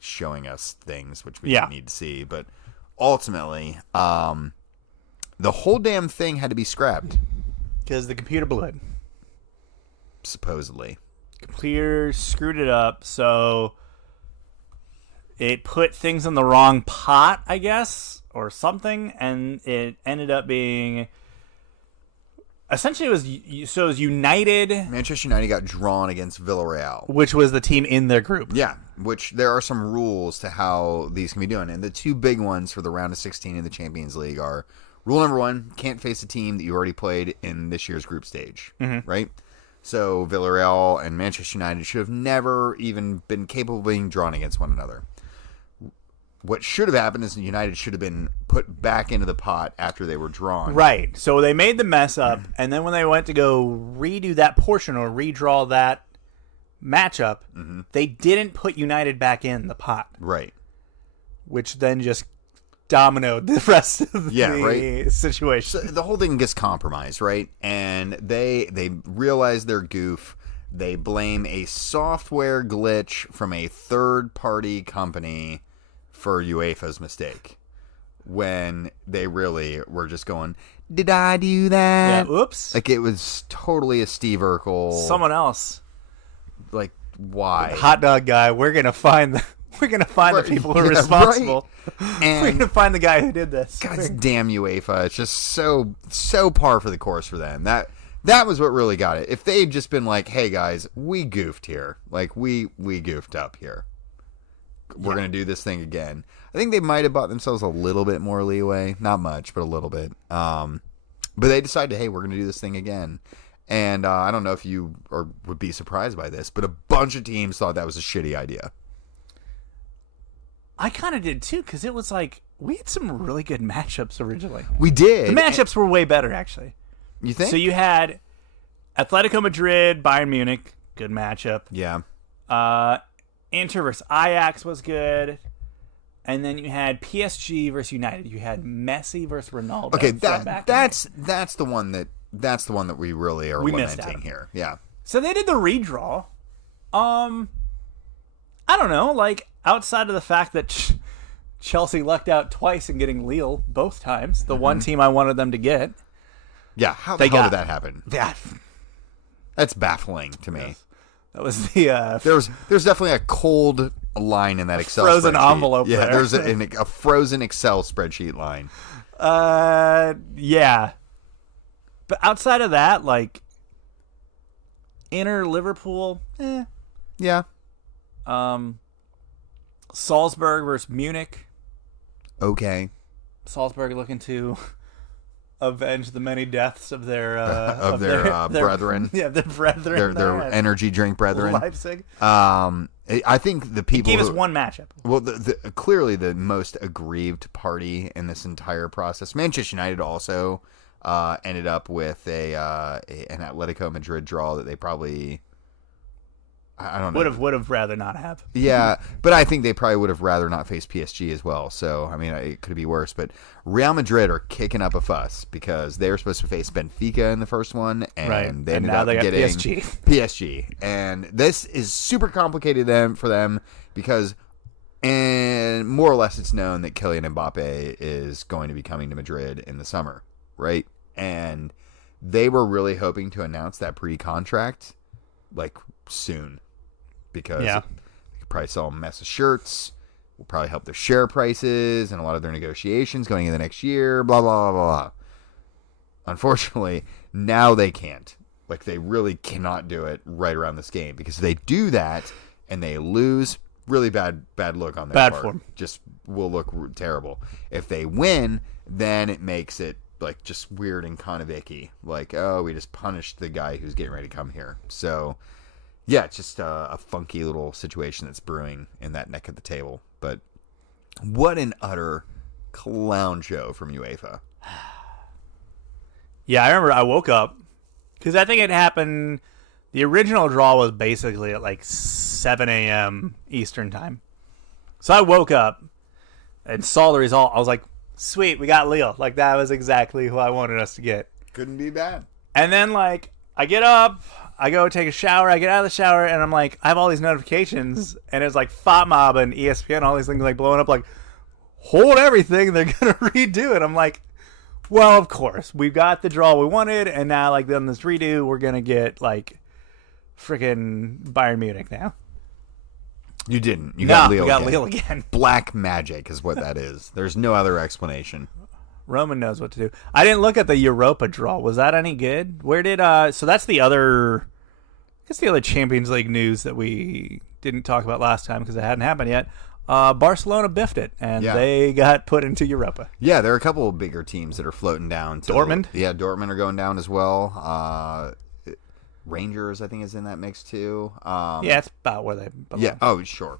showing us things which we didn't need to see, but ultimately the whole damn thing had to be scrapped because the computer blew it. Supposedly, computer screwed it up, so it put things in the wrong pot, I guess, or something, and it ended up being essentially it was United. Manchester United got drawn against Villarreal, which was the team in their group. Yeah, which there are some rules to how these can be done, and the two big ones for the round of 16 in the Champions League are: rule number 1, can't face a team that you already played in this year's group stage, right? So Villarreal and Manchester United should have never even been capable of being drawn against one another. What should have happened is United should have been put back into the pot after they were drawn. Right. So they made the mess up, and then when they went to go redo that portion or redraw that matchup, they didn't put United back in the pot. Right. Which then just dominoed the rest of the situation. So the whole thing gets compromised, right? And they realize their goof. They blame a software glitch from a third-party company for UEFA's mistake, when they really were just going, did I do that? Yeah, oops. Like it was totally a Steve Urkel. Someone else. Like, why? Hot dog guy, we're gonna find the people who are responsible. Right. And we're gonna find the guy who did this. God damn UEFA. It's just so par for the course for them. That was what really got it. If they had just been like, hey guys, we goofed here. Like we goofed up here. We're going to do this thing again. I think they might have bought themselves a little bit more leeway. Not much, but a little bit. But they decided, hey, we're going to do this thing again. And I don't know if you would be surprised by this, but a bunch of teams thought that was a shitty idea. I kind of did too, because it was like, we had some really good matchups originally. We did. The matchups were way better, actually. You think? So you had Atletico Madrid, Bayern Munich, good matchup. Yeah. Inter versus Ajax was good, and then you had PSG versus United. You had Messi versus Ronaldo. Okay, that's the one that we really are lamenting here. Yeah. So they did the redraw. I don't know, like outside of the fact that Chelsea lucked out twice in getting Lille both times, the one team I wanted them to get. Yeah, how the hell did that happen? Yeah, that's baffling to me. Yes. That was the there's definitely a cold line in that Excel frozen spreadsheet. envelope. Yeah, there. there's a frozen Excel spreadsheet line. Yeah. But outside of that, like Inter, Liverpool, yeah. Salzburg versus Munich. Okay. Salzburg looking to avenge the many deaths of their brethren. Yeah, their brethren. Their energy drink brethren. Leipzig. I think the people gave us one matchup. Well, clearly the most aggrieved party in this entire process. Manchester United also ended up with an Atletico Madrid draw that they probably, I don't know, would have rather not have. Yeah, but I think they probably would have rather not face PSG as well. So I mean, it could be worse. But Real Madrid are kicking up a fuss because they were supposed to face Benfica in the first one, and they ended up getting PSG. And this is super complicated for them because, and more or less, it's known that Kylian Mbappe is going to be coming to Madrid in the summer, right? And they were really hoping to announce that pre-contract like soon. Because they could probably sell a mess of shirts, will probably help their share prices and a lot of their negotiations going into the next year, blah, blah, blah, blah. unfortunately, now they can't. Like, they really cannot do it right around this game, because if they do that and they lose, really bad look on their part. Bad form. Just will look terrible. If they win, then it makes it like just weird and kind of icky. Like, oh, we just punished the guy who's getting ready to come here. So, yeah, it's just a funky little situation that's brewing in that neck of the table. But what an utter clown show from UEFA. Yeah, I remember I woke up because I think it happened. The original draw was basically at like 7 a.m. Eastern time. So I woke up and saw the result. I was like, sweet, we got Lille. Like, that was exactly who I wanted us to get. Couldn't be bad. And then, like, I get up, I go take a shower, I get out of the shower, and I'm like, I have all these notifications, and it's like FOTMob and ESPN, all these things like blowing up, like, hold everything, they're going to redo it. I'm like, well, of course, we've got the draw we wanted, and now, like, then this redo, we're going to get, like, freaking Bayern Munich now. You didn't. You got Lille we got again. Lille again. Black magic is what that is. There's no other explanation. Roman knows what to do. I didn't look at the Europa draw. Was that any good? Where did so that's the other, I guess the other Champions League news that we didn't talk about last time because it hadn't happened yet. Barcelona biffed it and they got put into Europa. Yeah, there are a couple of bigger teams that are floating down. Dortmund? Dortmund are going down as well. Rangers, I think, is in that mix too. Yeah, it's about where they belong. Yeah. Oh, sure.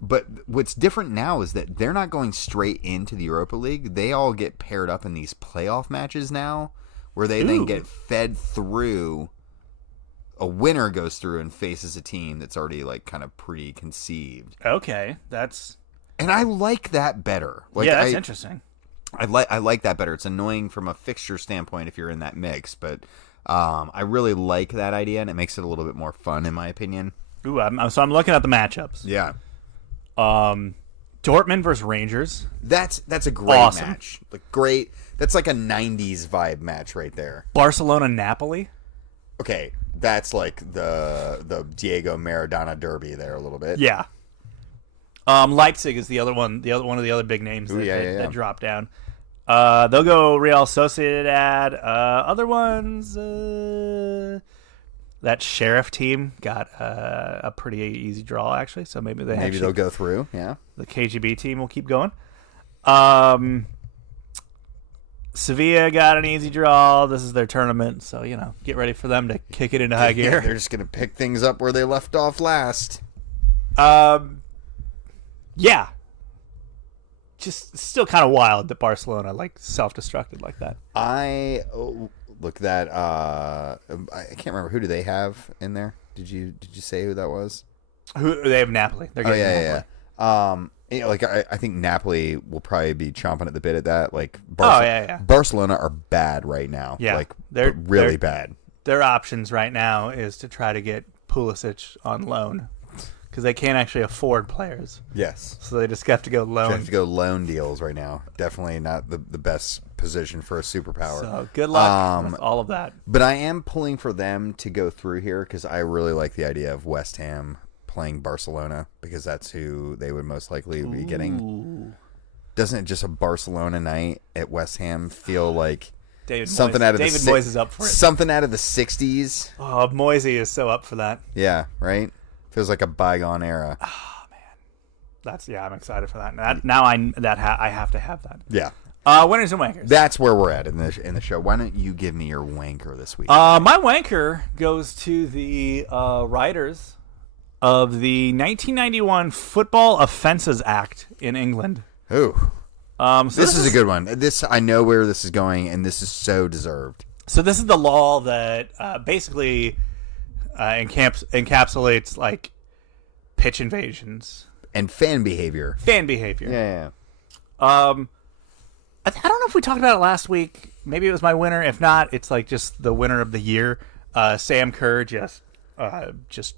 But what's different now is that they're not going straight into the Europa League. They all get paired up in these playoff matches now, where they then get fed through. A winner goes through and faces a team that's already like kind of preconceived. Okay, and I like that better. Like, yeah, that's interesting. I like that better. It's annoying from a fixture standpoint if you're in that mix, but I really like that idea, and it makes it a little bit more fun, in my opinion. Ooh, so I'm looking at the matchups. Yeah. Dortmund versus Rangers. That's a great match. Like, great. That's like a 90s vibe match right there. Barcelona Napoli. Okay, that's like the Diego Maradona derby there a little bit. Yeah. Leipzig is the other one. One of the other big names that dropped down. They'll go Real Sociedad. Other ones, that Sheriff team got a pretty easy draw, actually. So maybe they'll go through. Yeah, the KGB team will keep going. Sevilla got an easy draw. This is their tournament, so get ready for them to kick it into high gear. They're just gonna pick things up where they left off last. Yeah. Just still kind of wild that Barcelona self-destructed like that. Look that. I can't remember, who do they have in there? Did you say who that was? Who they have? Napoli. They're getting Napoli. I think Napoli will probably be chomping at the bit at that. Like, Barcelona are bad right now. Yeah, they're really bad. Their options right now is to try to get Pulisic on loan because they can't actually afford players. Yes, so they just have to go loan. They have to go loan deals right now. Definitely not the best position for a superpower. So good luck with all of that. But I am pulling for them to go through here because I really like the idea of West Ham playing Barcelona, because that's who they would most likely be getting. Doesn't it just a Barcelona night at West Ham feel like something out of David Moyes is up for it? Something out of the 60s. Oh, Moyes is so up for that. Yeah, right? Feels like a bygone era. Oh, man. I'm excited for that. I have to have that. Yeah. Winners and wankers. That's where we're at in the show. Why don't you give me your wanker this week? My wanker goes to the writers of the 1991 Football Offences Act in England. Ooh. This is a good one. I know where this is going, and this is so deserved. So this is the law that basically encapsulates like pitch invasions and fan behavior. Yeah. I don't know if we talked about it last week. Maybe it was my winner. If not, it's like just the winner of the year. Sam Kerr just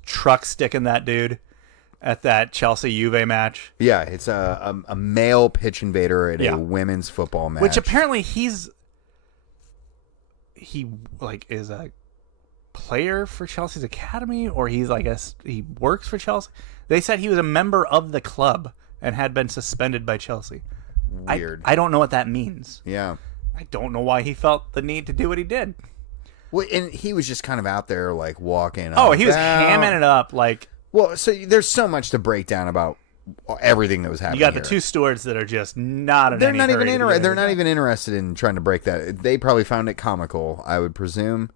truck sticking that dude at that Chelsea Juve match. Yeah, it's a male pitch invader at a women's football match. Which apparently he is a player for Chelsea's academy, or he works for Chelsea. They said he was a member of the club and had been suspended by Chelsea. Weird. I don't know what that means. Yeah. I don't know why he felt the need to do what he did. Well, and he was just kind of out there, like, walking. Oh, he was hamming it up, like. Well, so there's so much to break down about everything that was happening. You got the here. two stewards that are just not in They're any not hurry even to get They're it not done. even interested in trying to break that. They probably found it comical, I would presume.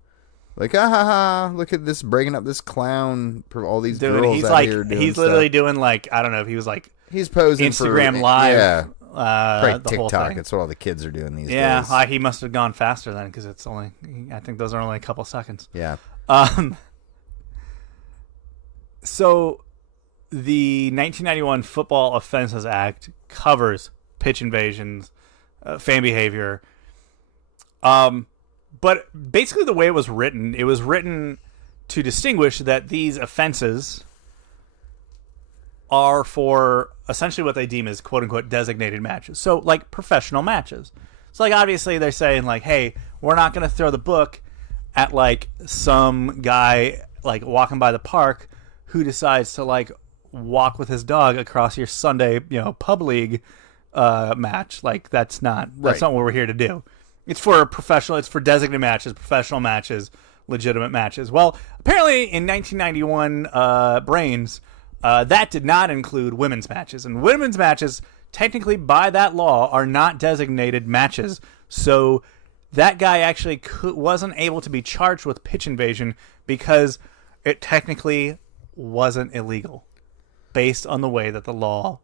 Like, ah ha ha! Look at this, breaking up this clown for all these girls He's out like, here doing he's stuff. literally doing like, I don't know if he was like He's posing Instagram for, Live. Yeah, Probably TikTok. whole thing. That's what all the kids are doing these days. Yeah, he must have gone faster then because it's only. I think those are only a couple seconds. Yeah. So, the 1991 Football Offenses Act covers pitch invasions, fan behavior. But basically, the way it was written to distinguish that these offenses are for essentially what they deem as quote unquote designated matches. So, like professional matches. So, like, obviously, they're saying, like, hey, we're not going to throw the book at, like, some guy, like, walking by the park who decides to, like, walk with his dog across your Sunday, pub league match. Like, that's not what we're here to do. It's for professional, it's for designated matches, professional matches, legitimate matches. Well, apparently in 1991 Brains, that did not include women's matches. And women's matches, technically by that law, are not designated matches. So that guy actually wasn't able to be charged with pitch invasion because it technically wasn't illegal based on the way that the law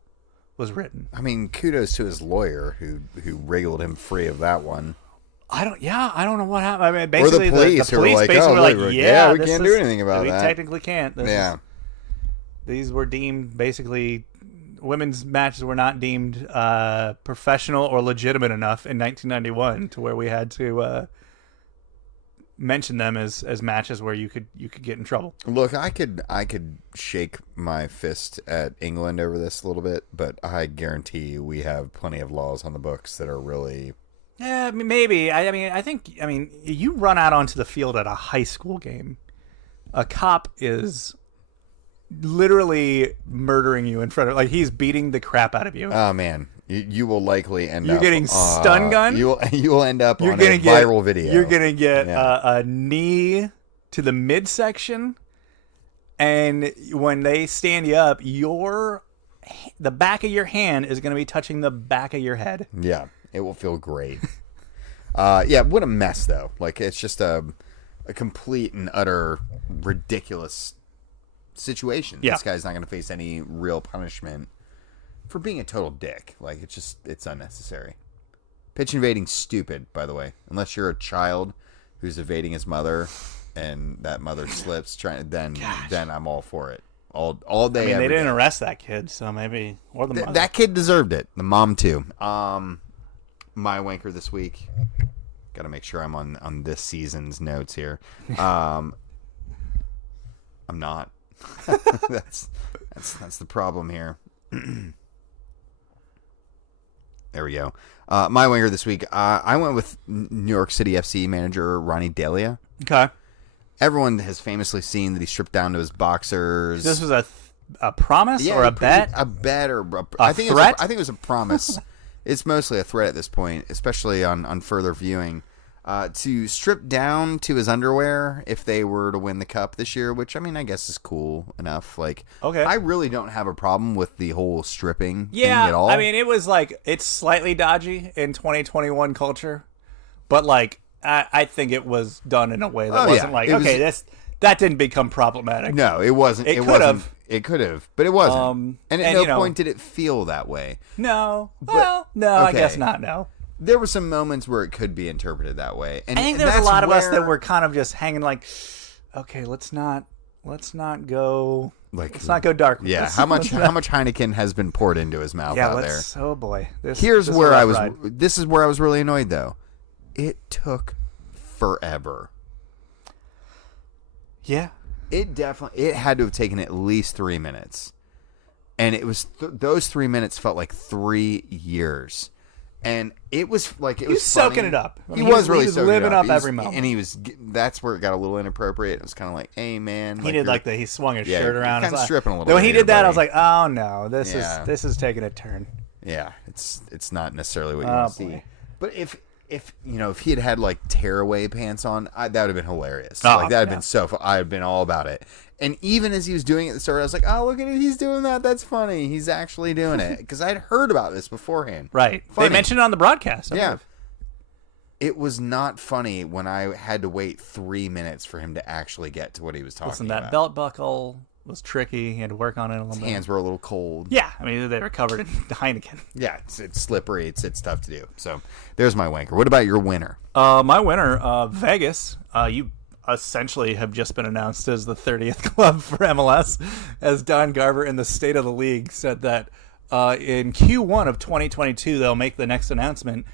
was written. I mean, kudos to his lawyer who wriggled him free of that one. I don't know what happened. I mean, basically, or the police who were like, basically were like, yeah, we can't do anything about that. that. We technically can't. These were deemed basically women's matches were not deemed professional or legitimate enough in 1991 to where we had to mention them as matches where you could get in trouble. Look, I could shake my fist at England over this a little bit, but I guarantee you we have plenty of laws on the books that are really. Yeah, maybe. I think you run out onto the field at a high school game. A cop is literally murdering you in front of, like, he's beating the crap out of you. Oh man, you will likely end up. You're getting stun gun. You will end up on a viral video. You're gonna get a knee to the midsection, and when they stand you up, the back of your hand is gonna be touching the back of your head. Yeah. It will feel great. Yeah, what a mess, though. Like, it's just a complete and utter ridiculous situation. Yeah. This guy's not going to face any real punishment for being a total dick. Like, it's unnecessary. Pitch invading's stupid, by the way. Unless you're a child who's evading his mother and that mother slips, then I'm all for it. All day, they didn't day. arrest that kid, so maybe, or the mother. That kid deserved it. The mom, too. My wanker this week. Got to make sure I'm on this season's notes here. I'm not. that's the problem here. There we go. My wanker this week. I went with New York City FC manager Ronnie Delia. Okay. Everyone has famously seen that he stripped down to his boxers. This was a promise or a bet? A bet or I think it was a promise. It's mostly a threat at this point, especially on further viewing, to strip down to his underwear if they were to win the cup this year, which, I mean, I guess is cool enough. Like, okay. I really don't have a problem with the whole stripping thing at all. I mean, it was like, it's slightly dodgy in 2021 culture, but like, I think it was done in a way that wasn't that didn't become problematic. No, it wasn't. It could have. It could have, but it wasn't. And at no point did it feel that way. No. But, no, I guess not, no. There were some moments where it could be interpreted that way. And I think there's a lot of us that were kind of just hanging like, okay, let's not go dark. Yeah, how much Heineken has been poured into his mouth out there? Oh boy. This is where I was really annoyed, though. It took forever. Yeah. It had to have taken at least 3 minutes. And it was those 3 minutes felt like 3 years. And it was like he was soaking it up. He was really living up every moment. And that's where it got a little inappropriate. It was kind of like, hey man, he did he swung his shirt around. Kind of stripping a little. When he did that, I was like, oh no, this is taking a turn. Yeah, it's not necessarily what you want to see. But if he had like tearaway pants on, that would have been hilarious. Oh, Like that would have been so fun. I'd have been all about it. And even as he was doing it at the start, I was like, oh, look at it, he's doing that. That's funny. He's actually doing it, because I'd heard about this beforehand. Right. Funny. They mentioned it on the broadcast. Yeah. It was not funny when I had to wait 3 minutes for him to actually get to what he was talking Listen, about. that belt buckle was tricky. He had to work on it a little His bit. hands were a little cold. Yeah, I mean, they were covered in Heineken. Yeah, it's slippery. It's tough to do. So there's my wanker. What about your winner? My winner, Vegas. You essentially have just been announced as the 30th club for MLS, as Don Garber in the State of the League said that in Q1 of 2022 they'll make the next announcement,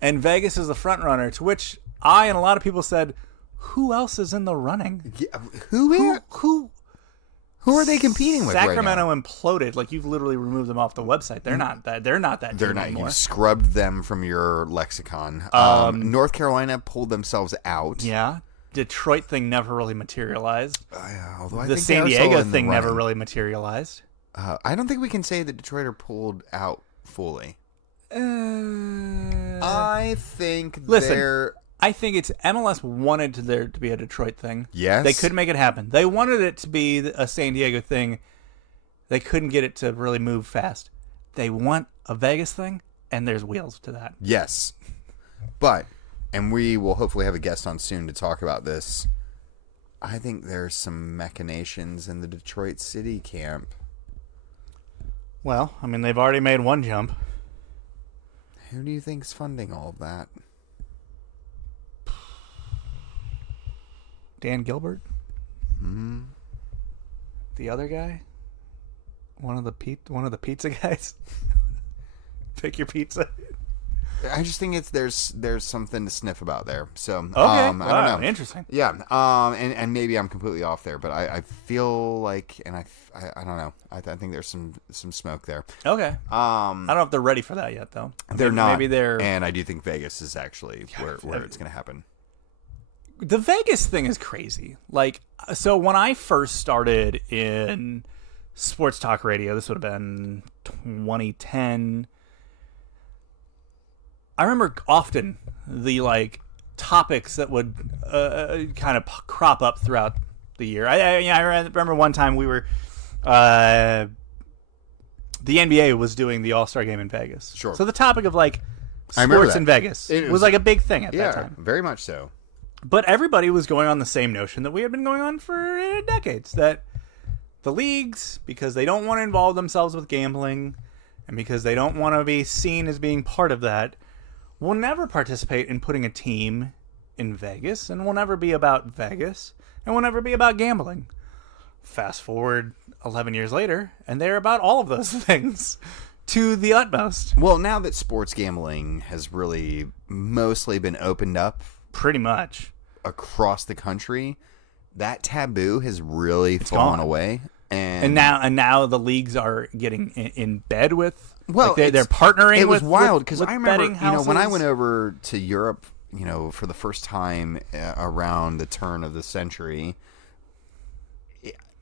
and Vegas is the front runner. To which I and a lot of people said, "Who else is in the running? Yeah, who are they competing with? Sacramento right now? imploded. Like, you've literally removed them off the website. They're not that. They're not that. They're team not. anymore. You scrubbed them from your lexicon. North Carolina pulled themselves out. Yeah. Detroit thing never really materialized. Although I The think San they are still Diego in the thing never running. really materialized. I don't think we can say that Detroit are pulled out fully. I think they're... I think it's MLS wanted there to be a Detroit thing. Yes. They couldn't make it happen. They wanted it to be a San Diego thing. They couldn't get it to really move fast. They want a Vegas thing, and there's wheels to that. Yes. But, and we will hopefully have a guest on soon to talk about this, I think there's some machinations in the Detroit City camp. Well, I mean, they've already made one jump. Who do you think's funding all of that? Dan Gilbert? The other guy? One of the pizza guys? Pick your pizza. I just think there's something to sniff about there. So Okay. I don't know. Interesting. Yeah. And maybe I'm completely off there, but I feel like, and I don't know. I think there's some smoke there. Okay. I don't know if they're ready for that yet, though. They're not. Maybe they're. And I do think Vegas is actually where it's going to happen. The Vegas thing is crazy. Like, so when I first started in sports talk radio, this would have been 2010. I remember often the topics that would kind of crop up throughout the year. I remember one time we were the NBA was doing the All-Star game in Vegas. Sure. So the topic of I remember sports that. in Vegas was like a big thing at that time. Very much so. But everybody was going on the same notion that we had been going on for decades, that the leagues, because they don't want to involve themselves with gambling and because they don't want to be seen as being part of that, will never participate in putting a team in Vegas, and will never be about Vegas, and will never be about gambling. Fast forward 11 years later, and they're about all of those things to the utmost. Well, now that sports gambling has really mostly been opened up Pretty much. across the country, that taboo has really fallen away. And now the leagues are getting in bed with. Well, they're partnering. It was with, wild with because I remember, betting houses. when I went over to Europe, for the first time around the turn of the century,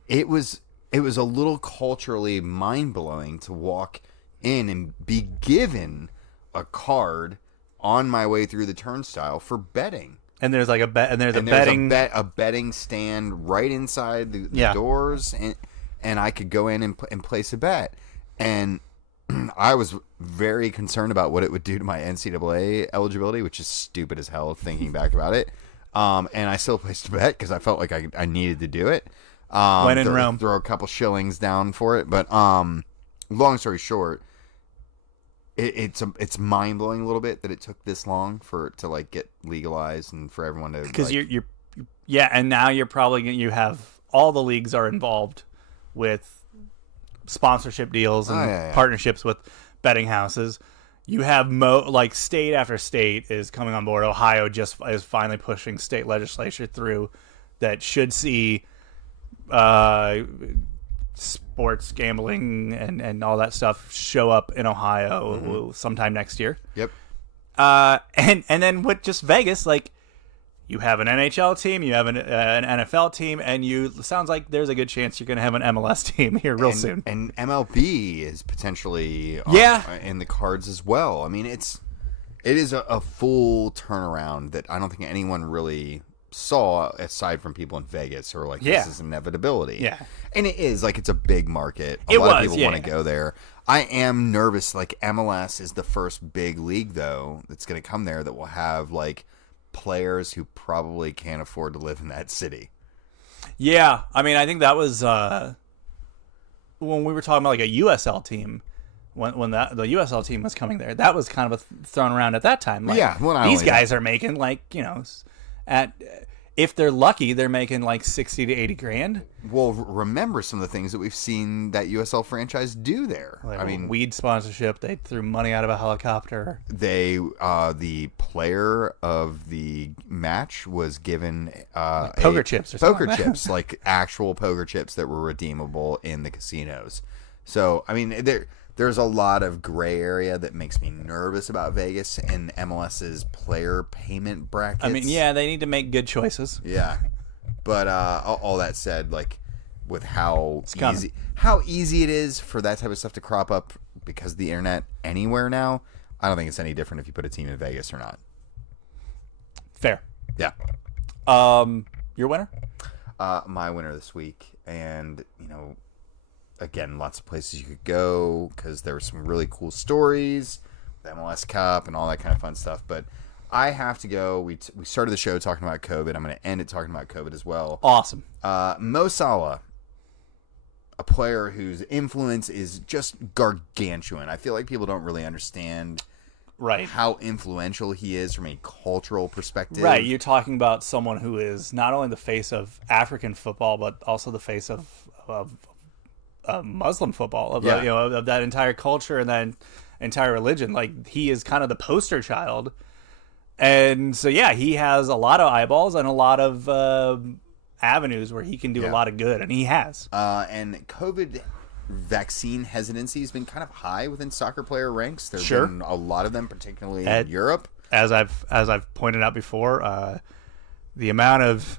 it was a little culturally mind blowing to walk in and be given a card on my way through the turnstile for betting. And there's like a bet, and there's And a betting stand right inside the doors, and I could go in and place a bet. And I was very concerned about what it would do to my NCAA eligibility, which is stupid as hell thinking back about it. And I still placed a bet because I felt like I needed to do it. When in Rome, throw a couple shillings down for it. But long story short, it's mind blowing a little bit that it took this long for it to get legalized and for everyone to, because you're and now you're probably you have all the leagues are involved with sponsorship deals and partnerships with betting houses. You have state after state is coming on board. Ohio just is finally pushing state legislature through that should see sports gambling and all that stuff show up in Ohio sometime next year. Yep. And then with just Vegas, you have an NHL team, you have an NFL team, and sounds like there's a good chance you're going to have an MLS team here real soon. And MLB is potentially in the cards as well. I mean, It is a full turnaround that I don't think anyone really saw, aside from people in Vegas who are like, this is inevitability. Yeah. And it is. Like, it's a big market. A lot of people want to go there. I am nervous. Like, MLS is the first big league, though, that's going to come there that will have, like, players who probably can't afford to live in that city. Yeah. I mean, I think that was when we were talking about, like, a USL team. When the USL team was coming there, that was kind of thrown around at that time. Like, yeah, well, these guys are making, like, you know, if they're lucky, they're making like 60 to 80 grand. Well, remember some of the things that we've seen that USL franchise do there. Like, I mean, weed sponsorship. They threw money out of a helicopter. The player of the match was given like poker chips or something. Poker chips, like actual poker chips that were redeemable in the casinos. So, I mean, there's a lot of gray area that makes me nervous about Vegas and MLS's player payment brackets. I mean, yeah, they need to make good choices. Yeah. But all that said, like, with how easy it is for that type of stuff to crop up because of the internet anywhere now, I don't think it's any different if you put a team in Vegas or not. Fair. Yeah. Your winner? My winner this week, and, you know, again, lots of places you could go because there were some really cool stories, the MLS Cup and all that kind of fun stuff. But I have to go. We started the show talking about COVID. I'm going to end it talking about COVID as well. Awesome. Mo Salah, a player whose influence is just gargantuan. I feel like people don't really understand how influential he is from a cultural perspective. Right. You're talking about someone who is not only the face of African football, but also the face of Muslim football, of that entire culture and that entire religion. Like, he is kind of the poster child, and so he has a lot of eyeballs and a lot of avenues where he can do a lot of good, and he has. And COVID vaccine hesitancy has been kind of high within soccer player ranks. There's been a lot of them, particularly in Europe. As I've pointed out before, the amount of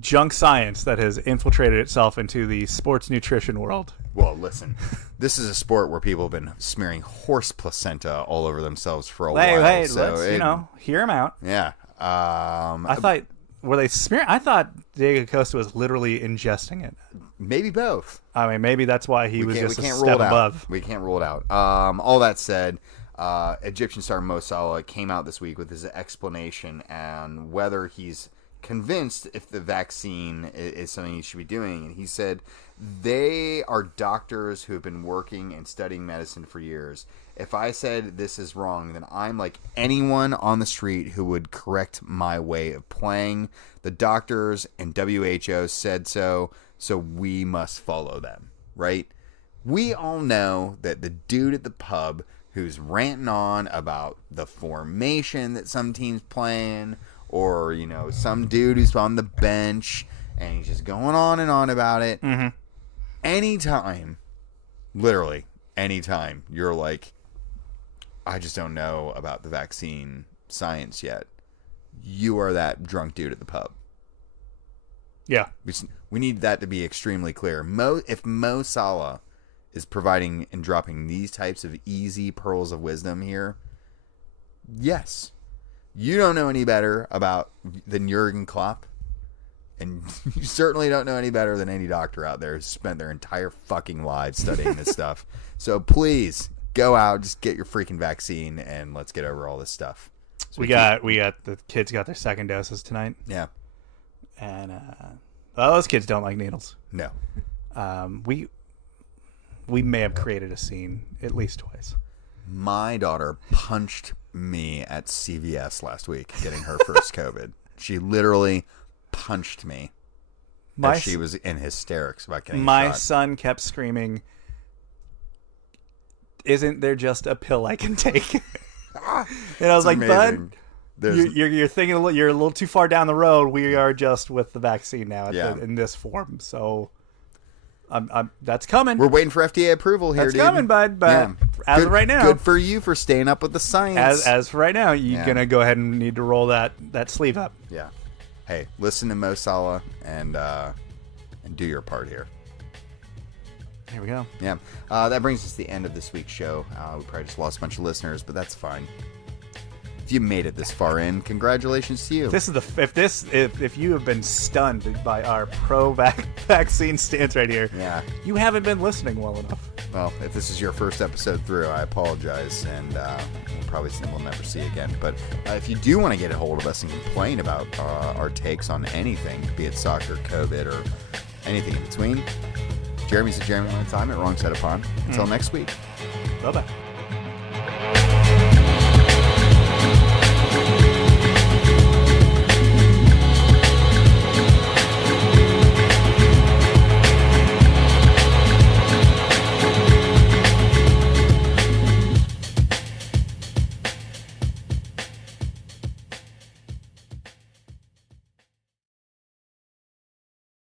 junk science that has infiltrated itself into the sports nutrition world. Well, listen, this is a sport where people have been smearing horse placenta all over themselves for a while. Hey, so let's hear them out. Yeah. I thought, were they smearing? I thought Diego Costa was literally ingesting it. Maybe both. I mean, maybe that's why he was just a step above. We can't rule it out. All that said, Egyptian star Mo Salah came out this week with his explanation on whether he's convinced if the vaccine is something he should be doing. And he said they are doctors who have been working and studying medicine for years. If I said this is wrong, then I'm like anyone on the street who would correct my way of playing. The doctors and WHO said so we must follow them, right? We all know that the dude at the pub who's ranting on about the formation that some team's playing, or, you know, some dude who's on the bench and he's just going on and on about it. Mm-hmm. Literally anytime, you're like, I just don't know about the vaccine science yet. You are that drunk dude at the pub. Yeah. We need that to be extremely clear. If Mo Salah is providing and dropping these types of easy pearls of wisdom here, yes. You don't know any better than Jurgen Klopp, and you certainly don't know any better than any doctor out there who's spent their entire fucking lives studying this stuff. So please go out, just get your freaking vaccine, and let's get over all this stuff. So we got the kids got their second doses tonight. Yeah, and those kids don't like needles. No, we may have created a scene at least twice. My daughter punched me at CVS last week getting her first COVID. She literally punched me as she was in hysterics about getting my a shot. Son kept screaming, "Isn't there just a pill I can take?" And I was like, amazing. "Bud, you're thinking you're a little too far down the road. We are just with the vaccine now in this form, so that's coming. We're waiting for FDA approval here, That's dude. coming, bud. But as of right now, good for you for staying up with the science. As for right now, you're gonna go ahead and need to roll that sleeve up. Yeah. Hey, listen to Mo Salah and do your part here. Here we go. Yeah. That brings us to the end of this week's show. We probably just lost a bunch of listeners, but that's fine. If you made it this far in, congratulations to you. This is if you have been stunned by our pro-vaccine stance right here, you haven't been listening well enough. Well, if this is your first episode through, I apologize, and we'll never see you again. But if you do want to get a hold of us and complain about our takes on anything, be it soccer, COVID, or anything in between, Jeremy's at Jeremy Time at Wrong Side of Pond. Until next week. Bye-bye.